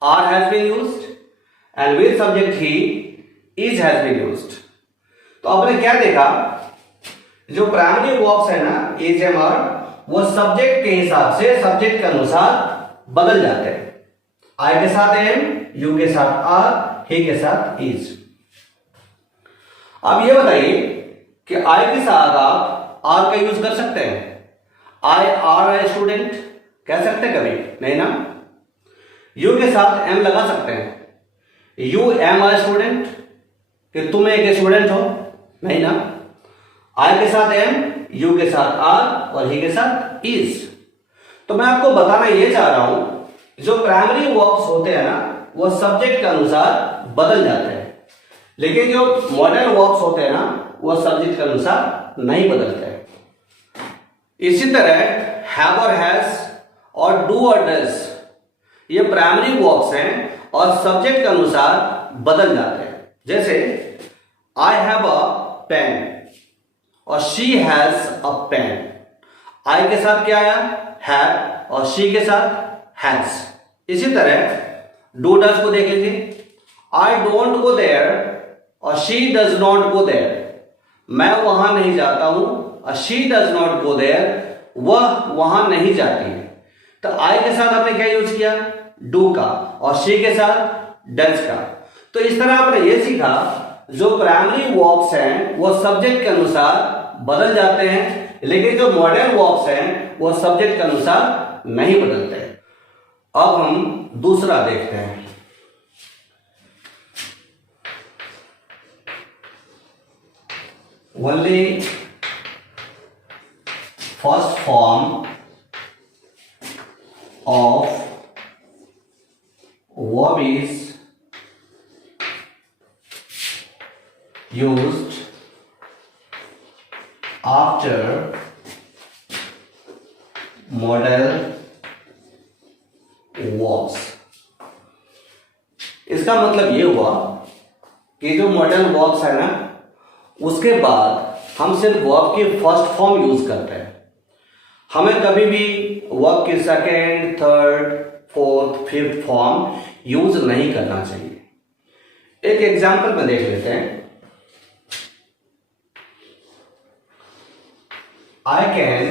are has been used. And with subject he, is has been used. तो आपने क्या देखा, जो primary verbs है ना, is, am, are, वो subject के हिसाब से, सब्जेक्ट के अनुसार बदल जाते हैं. आई के साथ एम, यू के साथ आर, ही के साथ इज. अब ये बताइए कि आई के साथ आप आर का यूज कर सकते हैं? आई आर ए स्टूडेंट कह सकते हैं कभी? नहीं ना. यू के साथ एम लगा सकते हैं? यू एम आर स्टूडेंट, कि तुम एक स्टूडेंट हो? नहीं ना. आई के साथ एम, यू के साथ आर और ही के साथ इज. तो मैं आपको बताना ये चाह रहा हूं, जो प्राइमरी वर्ब्स होते हैं ना, वो सब्जेक्ट के अनुसार बदल जाते हैं, लेकिन जो मॉडल वर्ब्स होते हैं ना, वो सब्जेक्ट के अनुसार नहीं बदलते हैं. इसी तरह हैव और हैज और डू और डज, ये प्राइमरी वर्ब्स हैं और सब्जेक्ट के अनुसार बदल जाते हैं. जैसे आई हैव अ पेन और शी हैज अ पेन. आई के साथ क्या आया? हैव, और शी के साथ हैज. इसी तरह डू डज को देख लीजिए. आई डोंट गो देयर और she does not go there. मैं वहां नहीं जाता हूं और she does not go there, वह वहां नहीं जाती है. तो आई के साथ आपने क्या यूज किया? डू का, और शी के साथ डज का. तो इस तरह आपने ये सीखा, जो प्राइमरी वर्ब्स हैं वो सब्जेक्ट के अनुसार बदल जाते हैं, लेकिन जो मॉडल वर्ब्स हैं वो सब्जेक्ट के अनुसार नहीं बदलते हैं. अब हम दूसरा देखते हैं. Only first form of verb is used after modal verbs. इसका मतलब ये हुआ कि जो मॉडल वर्ब्स है ना, उसके बाद हम सिर्फ वर्ब की फर्स्ट फॉर्म यूज करते हैं। हमें कभी भी वर्ब की second, third, fourth, fifth form use नहीं करना चाहिए। एक एग्जाम्पल में देख लेते हैं। I can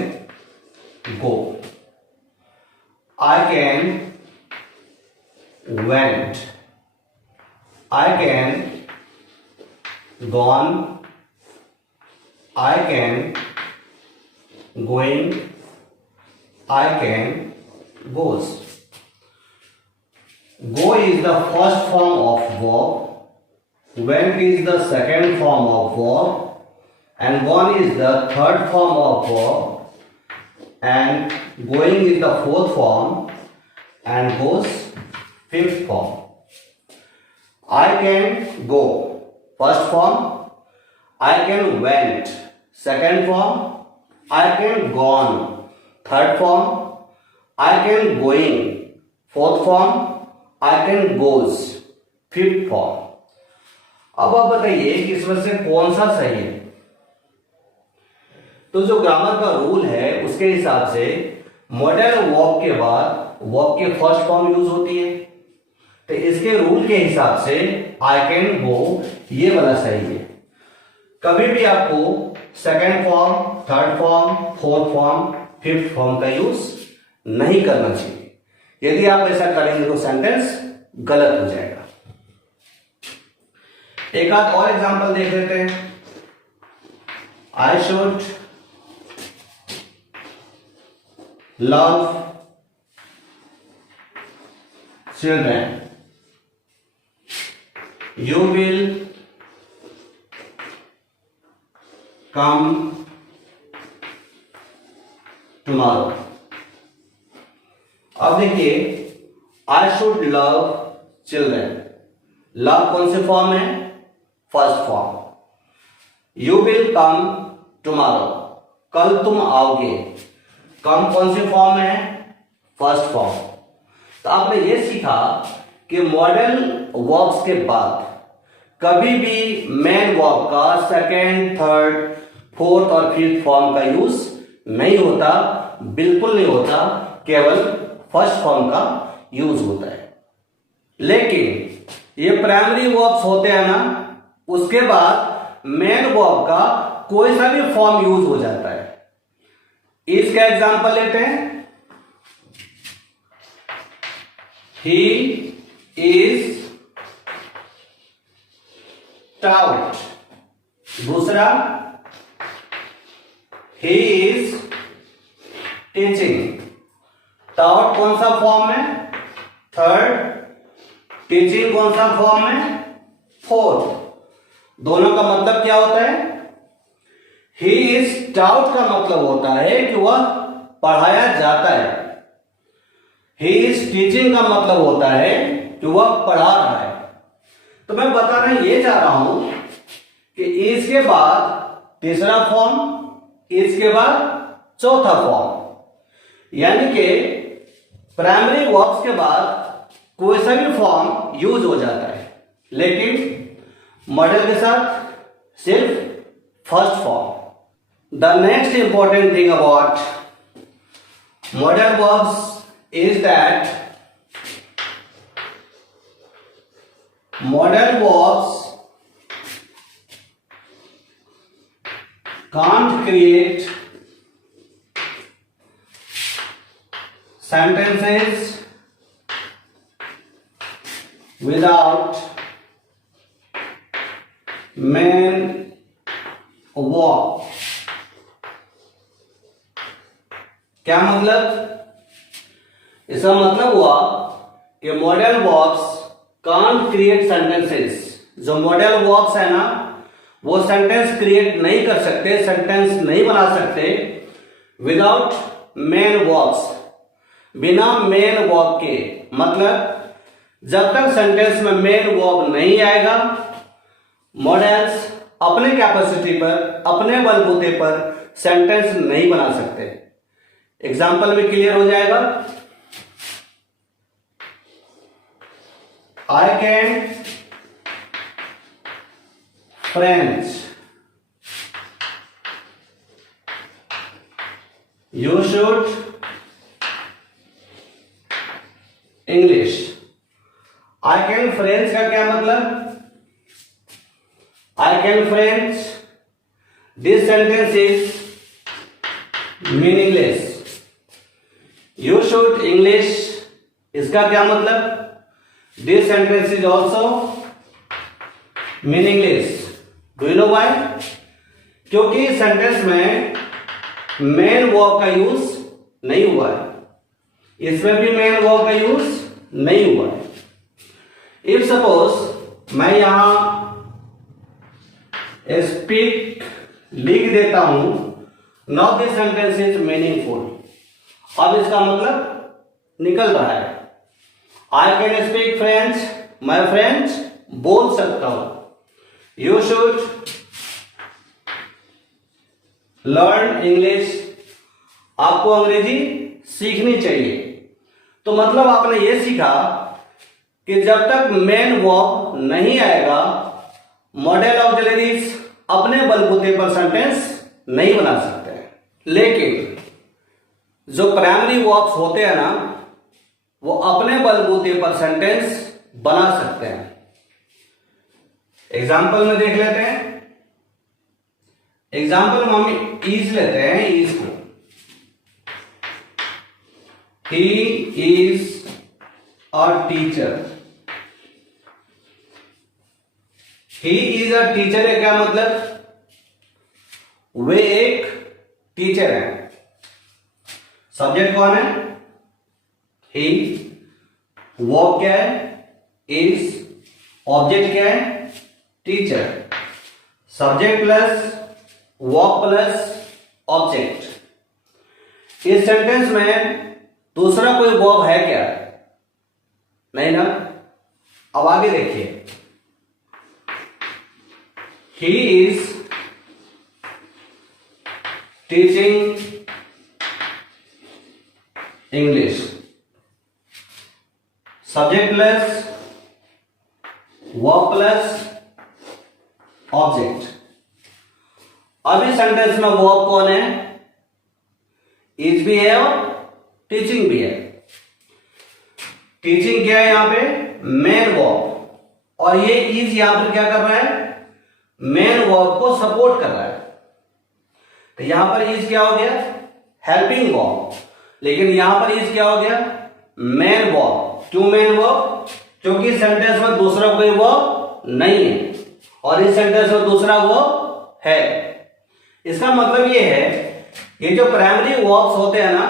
go, I can went, I can gone, I can going, I can goes. Go is the first form of verb, went is the second form of verb, and gone is the third form of verb, and going is the fourth form, and goes fifth form. I can go, first form. I can went, second form. I can gone, third form. I can going, fourth form. I can goes, fifth form. अब आप बताइए कि इसमें से कौन सा सही है। तो जो ग्रामर का रूल है उसके हिसाब से मॉडल वर्ब के बाद वर्ब की फर्स्ट फॉर्म यूज होती है। तो इसके रूल के हिसाब से आई कैन गो ये वाला सही है। कभी भी आपको second form, third form, fourth form, fifth form का यूज नहीं करना चाहिए। यदि आप ऐसा करेंगे तो सेंटेंस गलत हो जाएगा। एक आध और एग्जांपल देख लेते हैं। I should love children, you will come tomorrow. अब देखिए, I should love children, love कौन से फॉर्म है? First form. You will come tomorrow, कल तुम आओगे, कम कौन से फॉर्म है? First form. तो आपने ये सीखा कि मॉडल वर्ब्स के बाद कभी भी मेन वर्ब का सेकेंड, थर्ड, फोर्थ और फिफ्थ फॉर्म का यूज नहीं होता, बिल्कुल नहीं होता, केवल फर्स्ट फॉर्म का यूज होता है। लेकिन ये प्राइमरी वर्ब्स होते हैं ना, उसके बाद मेन वर्ब का कोई सा भी फॉर्म यूज हो जाता है। इसका एग्जांपल लेते हैं। He is taut. दूसरा, ही इज टीचिंग। टाउट कौन सा फॉर्म है? थर्ड। टीचिंग कौन सा फॉर्म है? फोर्थ। दोनों का मतलब क्या होता है? ही इज टाउट का मतलब होता है कि वह पढ़ाया जाता है। ही इज टीचिंग का मतलब होता है कि वह पढ़ा रहा है। तो मैं बताना ये चाह रहा हूं कि इसके बाद तीसरा फॉर्म, इसके बाद चौथा फॉर्म, यानी कि प्राइमरी वर्ब्स के बाद कोई सा भी फॉर्म यूज हो जाता है, लेकिन मॉडल के साथ सिर्फ first form. The next important thing about modal verbs is that modal verbs can't create sentences without main verb। क्या मतलब? इसका मतलब हुआ कि modal verbs can't create sentences. जो मॉडल वर्ब्स है ना, वो सेंटेंस क्रिएट नहीं कर सकते, सेंटेंस नहीं बना सकते विदाउट मेन वर्ब्स, बिना मेन वर्ब के। मतलब जब तक सेंटेंस में मेन वर्ब नहीं आएगा, मॉडल्स अपने कैपेसिटी पर, अपने बलबूते पर सेंटेंस नहीं बना सकते। एग्जाम्पल में क्लियर हो जाएगा। I can French, you should English. I can French का क्या मतलब? I can French, this sentence is meaningless. You should English, इसका क्या मतलब? This sentence is also meaningless. Do you know why? क्योंकि सेंटेंस में मेन वर्ब का use नहीं हुआ है, इसमें भी मेन वर्ब का यूज नहीं हुआ है। इफ सपोज मैं यहां स्पीक लिख देता हूं, now this sentence is meaningful. अब इसका मतलब निकल रहा है। आई कैन स्पीक फ्रेंच, मैं फ्रेंच बोल सकता हूं। यू शुड लर्न इंग्लिश, आपको अंग्रेजी सीखनी चाहिए। तो मतलब आपने ये सीखा कि जब तक मेन वर्ब नहीं आएगा, मॉडल ऑक्सिलरीज अपने बलबूते पर सेंटेंस नहीं बना सकते। लेकिन जो प्राइमरी वर्ब्स होते हैं ना, वो अपने बलबूते पर सेंटेंस बना सकते हैं। एग्जाम्पल में देख लेते हैं। एग्जाम्पल में हम इज लेते हैं, इज को। He is a teacher. He is a teacher है क्या मतलब? वे एक टीचर है। सब्जेक्ट कौन है? ही। वर्ब क्या है? इज। ऑब्जेक्ट क्या है? Teacher. Subject plus verb plus object. इस सेंटेंस में दूसरा कोई वर्ब है क्या? नहीं ना। अब आगे देखिए। He is teaching English. Subject plus verb plus object. अब इस सेंटेंस में वर्ब कौन है? इज भी है और टीचिंग भी है। टीचिंग क्या है यहां पे? Main verb. और ये इज यहां पर क्या कर रहा है? मेन वर्ब को सपोर्ट कर रहा है। तो यहां पर इज क्या हो गया? Helping verb. लेकिन यहां पर इज क्या हो गया? Main verb. क्यों मेन वर्ब? क्योंकि सेंटेंस में दूसरा कोई वर्ब नहीं है और इस सेंटेंस में दूसरा वर्ब है। इसका मतलब ये है, ये जो प्राइमरी वर्ब्स होते हैं ना,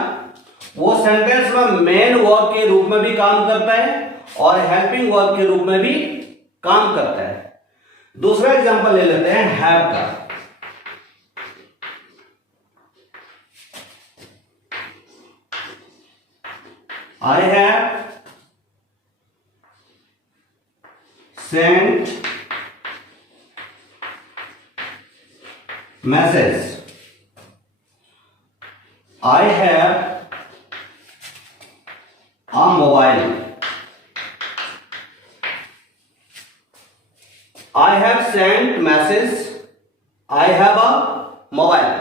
वो सेंटेंस में मेन वर्ब के रूप में भी काम करता है और हेल्पिंग वर्ब के रूप में भी काम करता है। दूसरा एग्जांपल ले लेते हैं हैव का। I have sent message. I have a mobile. I have sent message. I have a mobile.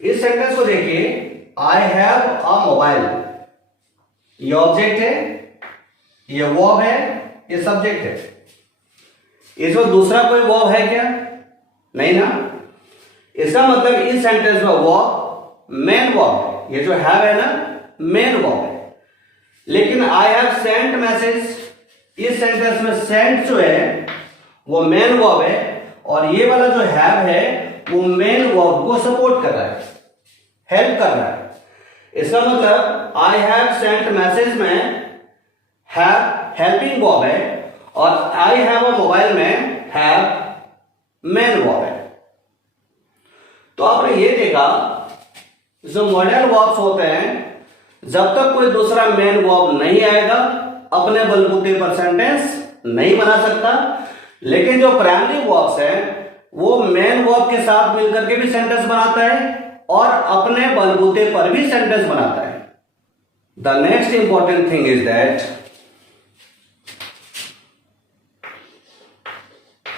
इस सेंटेंस को देखिए। I have a mobile. ये ऑब्जेक्ट है, ये वर्ब है, ये सब्जेक्ट है। इसमें दूसरा कोई वर्ब है क्या? नहीं ना। इसका मतलब इस सेंटेंस में वर्ब मेन वर्ब है। ये जो हैव है ना, मेन वर्ब है। लेकिन आई हैव सेंट मैसेज, इस सेंटेंस में सेंट जो है वो मेन वर्ब है और ये वाला जो हैव है वो मेन वर्ब को सपोर्ट कर रहा है, हेल्प कर रहा है। इसका मतलब आई हैव सेंट मैसेज में हैव हेल्पिंग वर्ब है और आई हैव अ मोबाइल में हैव मेन वर्ब है। तो आपने ये देखा, जो मॉडल वर्ब्स होते हैं, जब तक कोई दूसरा मेन वर्ब नहीं आएगा, अपने बलबूते पर सेंटेंस नहीं बना सकता। लेकिन जो प्राइमरी वर्ब्स हैं, वो मेन वर्ब के साथ मिलकर के भी सेंटेंस बनाता है और अपने बलबूते पर भी सेंटेंस बनाता है। The next important thing is that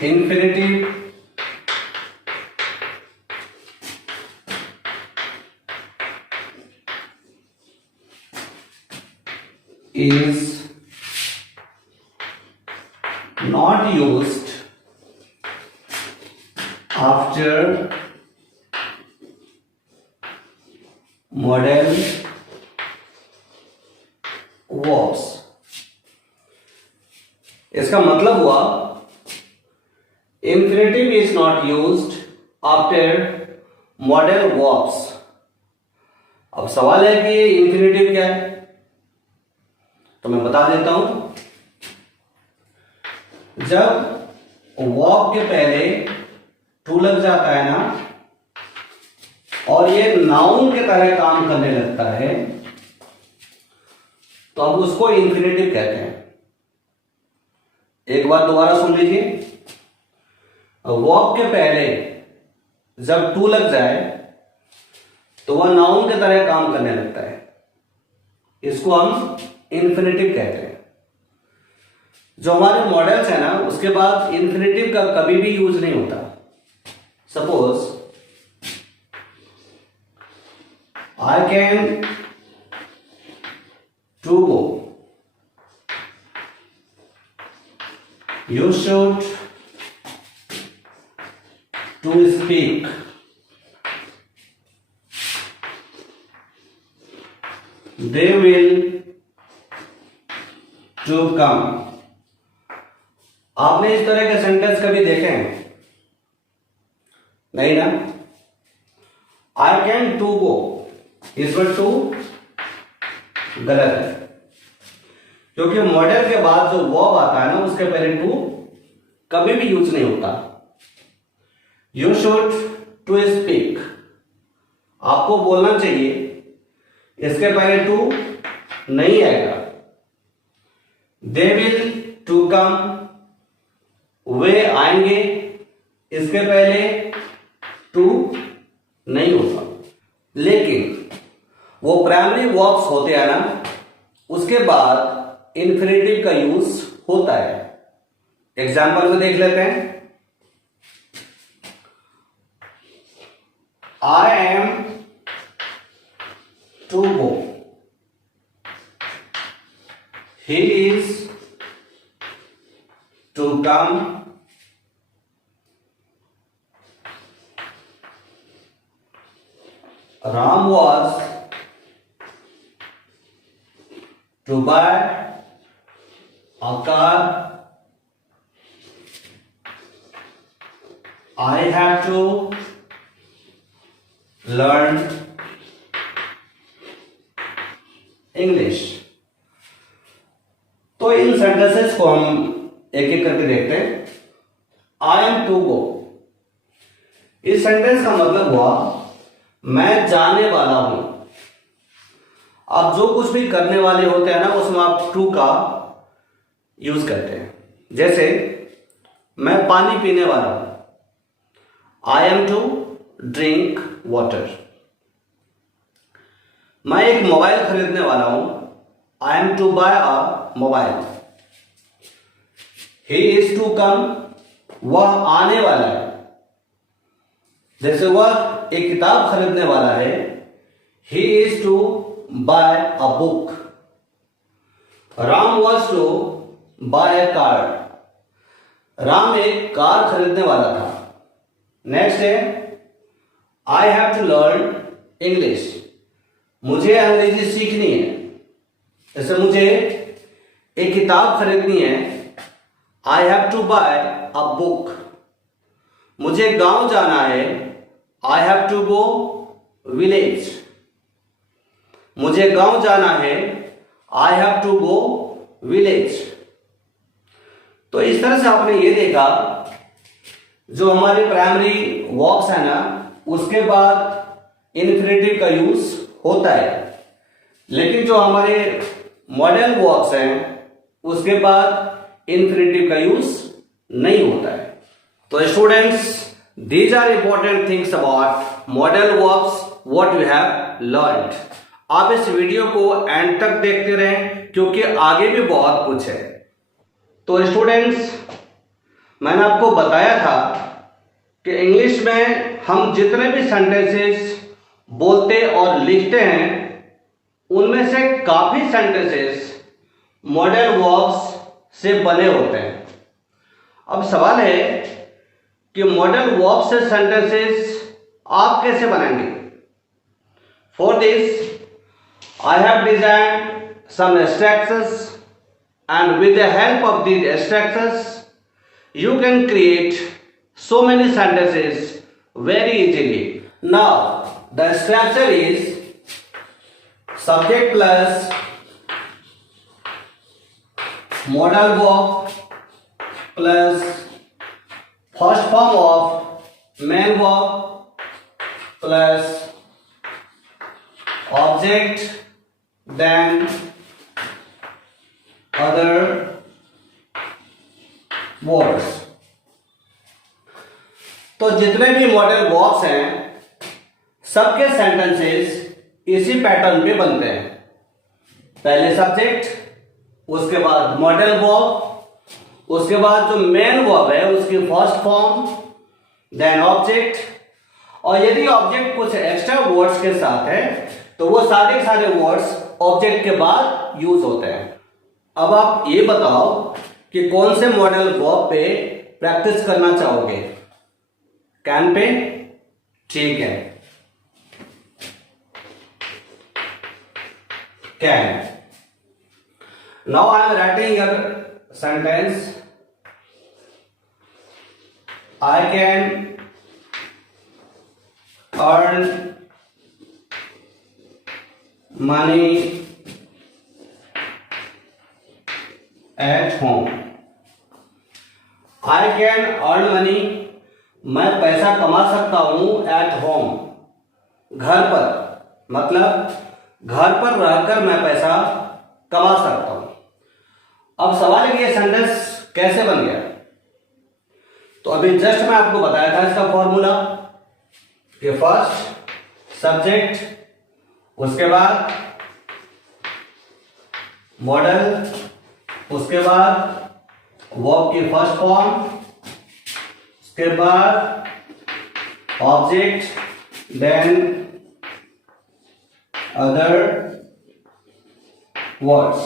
infinitive is not used after modal verbs। इसका मतलब हुआ infinitive is not used after modal verbs। अब सवाल है कि infinitive क्या है, तो मैं बता देता हूं। जब verb के पहले to लग जाता है ना, और ये नाउन के तरह काम करने लगता है, तो अब उसको infinitive कहते हैं। एक बार दोबारा सुन लीजिए। वर्ब के पहले जब टू लग जाए तो वह नाउन के तरह काम करने लगता है, इसको हम इन्फिनेटिव कहते हैं। जो हमारे मॉडल्स है ना, उसके बाद इन्फिनेटिव का कभी भी यूज नहीं होता। Suppose I can to go, you should to speak, they will to come। आपने इस तरह के सेंटेंस कभी देखे हैं? नहीं ना। आई कैन टू गो, इसमें टू गलत है, क्योंकि मॉडल के बाद जो वर्ब आता है ना, उसके पहले टू कभी भी यूज नहीं होता। यू शुड टू स्पीक, आपको बोलना चाहिए, इसके पहले टू नहीं आएगा। दे विल टू कम, वे आएंगे, इसके पहले टू नहीं होता। लेकिन वो प्राइमरी वर्ब्स होते हैं ना, उसके बाद इन्फिनेटिव का यूज होता है। एग्जाम्पल में देख लेते हैं। I am to go, he is to come, Ram was to buy a car, I have to learn English. तो इन सेंटेंसेस को हम एक एक करके देखते हैं। आई एम टू गो, इस सेंटेंस का मतलब हुआ मैं जाने वाला हूं। आप जो कुछ भी करने वाले होते हैं ना, उसमें आप टू का यूज करते हैं। जैसे मैं पानी पीने वाला हूं, I am to drink water. मैं एक मोबाइल खरीदने वाला हूं, I am to buy a mobile. He is to come, वह आने वाला है। जैसे वह एक किताब खरीदने वाला है, he is to buy a book. Ram was to buy a car, Ram एक कार खरीदने वाला था। नेक्स्ट है I have to learn English, मुझे अंग्रेजी सीखनी है। जैसे मुझे एक किताब खरीदनी है, I have to buy a book. मुझे गांव जाना है, I have to go village. मुझे गांव जाना है, I have to go village. तो इस तरह से आपने ये देखा, जो हमारे प्राइमरी वर्ब्स है ना, उसके बाद इन्फिनेटिव का यूज होता है। लेकिन जो हमारे मॉडल वर्ब्स हैं, उसके बाद इन्फिनेटिव का यूज नहीं होता है। तो students, these are important things about modal verbs what you have learned. आप इस वीडियो को एंड तक देखते रहें क्योंकि आगे भी बहुत कुछ है। तो स्टूडेंट्स, मैंने आपको बताया था कि इंग्लिश में हम जितने भी सेंटेंसेस बोलते और लिखते हैं उनमें से काफ़ी सेंटेंसेस मॉडल वर्ब्स से बने होते हैं। अब सवाल है कि मॉडल वर्ब से सेंटेंसेस आप कैसे बनाएंगे। For this I have designed some abstractions and with the help of these abstractions you can create so many sentences very easily. Now the structure is subject plus modal verb plus first form of main verb plus object then other words। तो जितने भी modal verbs हैं सबके sentences इसी pattern पे बनते हैं। पहले सब्जेक्ट, उसके बाद मॉडल वर्ब, उसके बाद जो मेन वर्ब है उसकी फर्स्ट फॉर्म, देन ऑब्जेक्ट, और यदि ऑब्जेक्ट कुछ एक्स्ट्रा वर्ड्स के साथ है तो वो सारे वर्ड्स ऑब्जेक्ट के बाद यूज होते हैं। अब आप ये बताओ कि कौन से मॉडल वर्ब पे प्रैक्टिस करना चाहोगे। Can pay? ठीक है, can. Now I am writing your sentence. I can earn money at home। I can earn money, मैं पैसा कमा सकता हूं at home, घर पर, मतलब घर पर रहकर मैं पैसा कमा सकता हूं। अब सवाल है कि ये सेंटेंस कैसे बन गया। तो अभी जस्ट मैं आपको बताया था इसका फॉर्मूला कि फर्स्ट सब्जेक्ट, उसके बाद मॉडल, उसके बाद वर्ब की फर्स्ट फॉर्म, उसके बाद ऑब्जेक्ट, देन अदर वर्ड्स।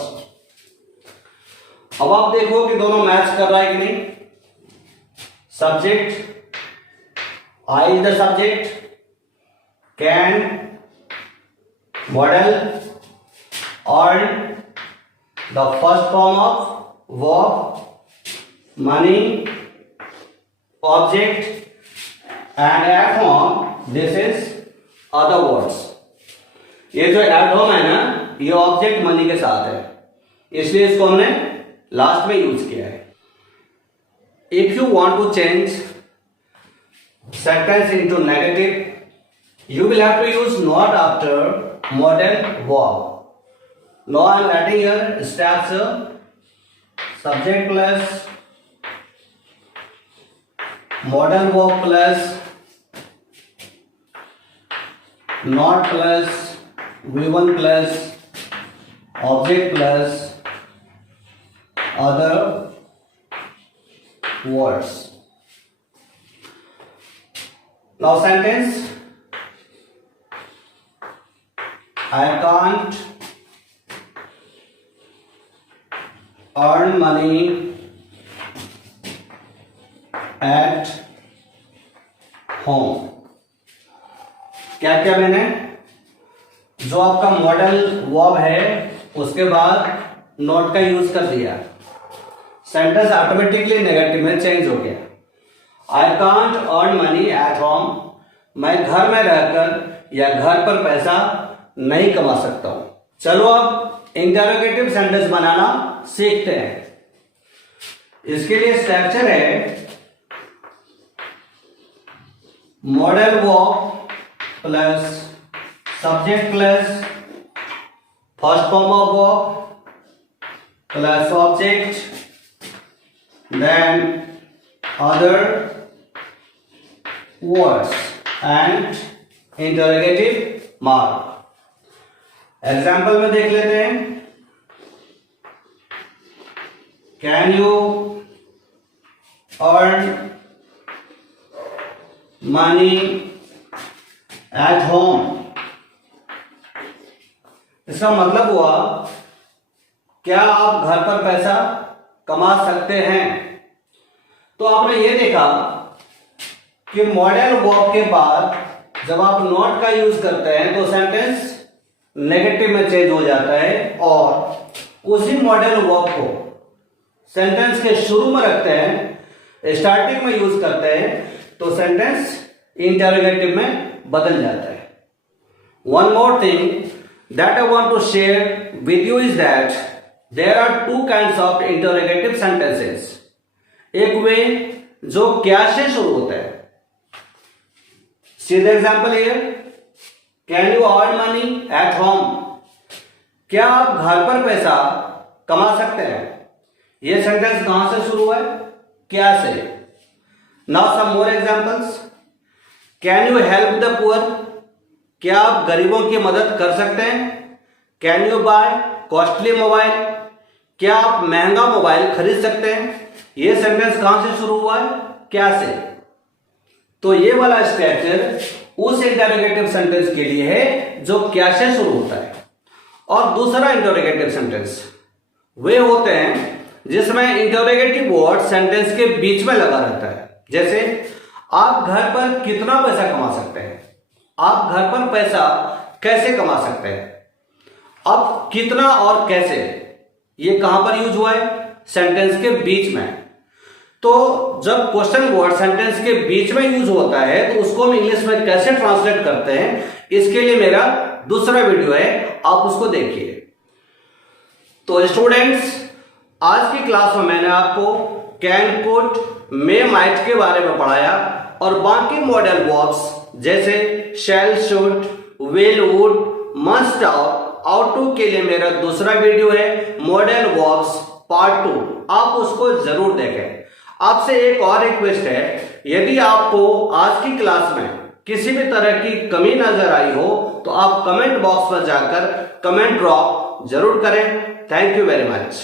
अब आप देखो कि दोनों मैच कर रहा है कि नहीं। Subject, I is the subject, can model, earn the first form of verb, money, object, and at home this is other words। ये जो at home है ना, ये ऑब्जेक्ट मनी के साथ है, इसलिए इसको हमने लास्ट में यूज किया है। If you want to change sentence into negative, you will have to use not after modal verb। Now I am writing here structure, subject plus modal verb plus not plus V1 plus object plus other words। Now sentence, I can't earn money at home। क्या क्या मैंने जो आपका modal verb है उसके बाद not का use कर दिया, सेंटेंस ऑटोमेटिकली नेगेटिव में चेंज हो गया। I can't earn money at home, मैं घर में रहकर या घर पर पैसा नहीं कमा सकता हूं। चलो अब इंटरोगेटिव सेंटेंस बनाना सीखते हैं। इसके लिए स्ट्रक्चर है modal verb plus subject plus first form of verb plus object then other words and interrogative mark. Example में देख लेते हैं। Can you earn money at home? इसका मतलब हुआ क्या आप घर पर पैसा कमा सकते हैं? तो आपने ये देखा कि मॉडल वर्ब के बाद जब आप नॉट का यूज करते हैं तो सेंटेंस नेगेटिव में चेंज हो जाता है, और उसी मॉडल वर्ब को सेंटेंस के शुरू में रखते हैं, स्टार्टिंग में यूज करते हैं तो सेंटेंस इंटरोगेटिव में बदल जाता है। One more thing that I want to share with you is that there are two kinds of interrogative sentences. एक वे जो क्या से शुरू होता है। See the example here. Can you earn money at home? क्या आप घर पर पैसा कमा सकते हैं? ये सेंटेंस कहां से शुरू है? क्या से। Now some more examples. Can you help the poor? क्या आप गरीबों की मदद कर सकते हैं? Can you buy costly mobile? क्या आप महंगा मोबाइल खरीद सकते हैं? यह सेंटेंस कहां से शुरू हुआ है? क्या से। तो ये वाला स्ट्रक्चर उस इंटरोगेटिव सेंटेंस के लिए है जो क्या से शुरू होता है। और दूसरा इंटरोगेटिव सेंटेंस वे होते हैं जिसमें इंटरोगेटिव वर्ड सेंटेंस के बीच में लगा रहता है। जैसे आप घर पर कितना पैसा कमा सकते हैं? आप घर पर पैसा कैसे कमा सकते हैं? अब कितना और कैसे ये कहां पर यूज हुआ है? सेंटेंस के बीच में। तो जब क्वेश्चन वर्ड सेंटेंस के बीच में यूज होता है तो उसको हम इंग्लिश में कैसे ट्रांसलेट करते हैं, इसके लिए मेरा दूसरा वीडियो है, आप उसको देखिए। तो स्टूडेंट्स, आज की क्लास में मैंने आपको कैन, कुड, मे, माइट के बारे में पढ़ाया, और बाकी मॉडल वर्ब्स जैसे shall, should, will, would, must, ought to के लिए मेरा दूसरा वीडियो है मॉडल वर्ब्स पार्ट 2, आप उसको जरूर देखें। आपसे एक और रिक्वेस्ट है, यदि आपको आज की क्लास में किसी भी तरह की कमी नजर आई हो तो आप कमेंट बॉक्स पर जाकर कमेंट ड्रॉप जरूर करें। Thank you very much.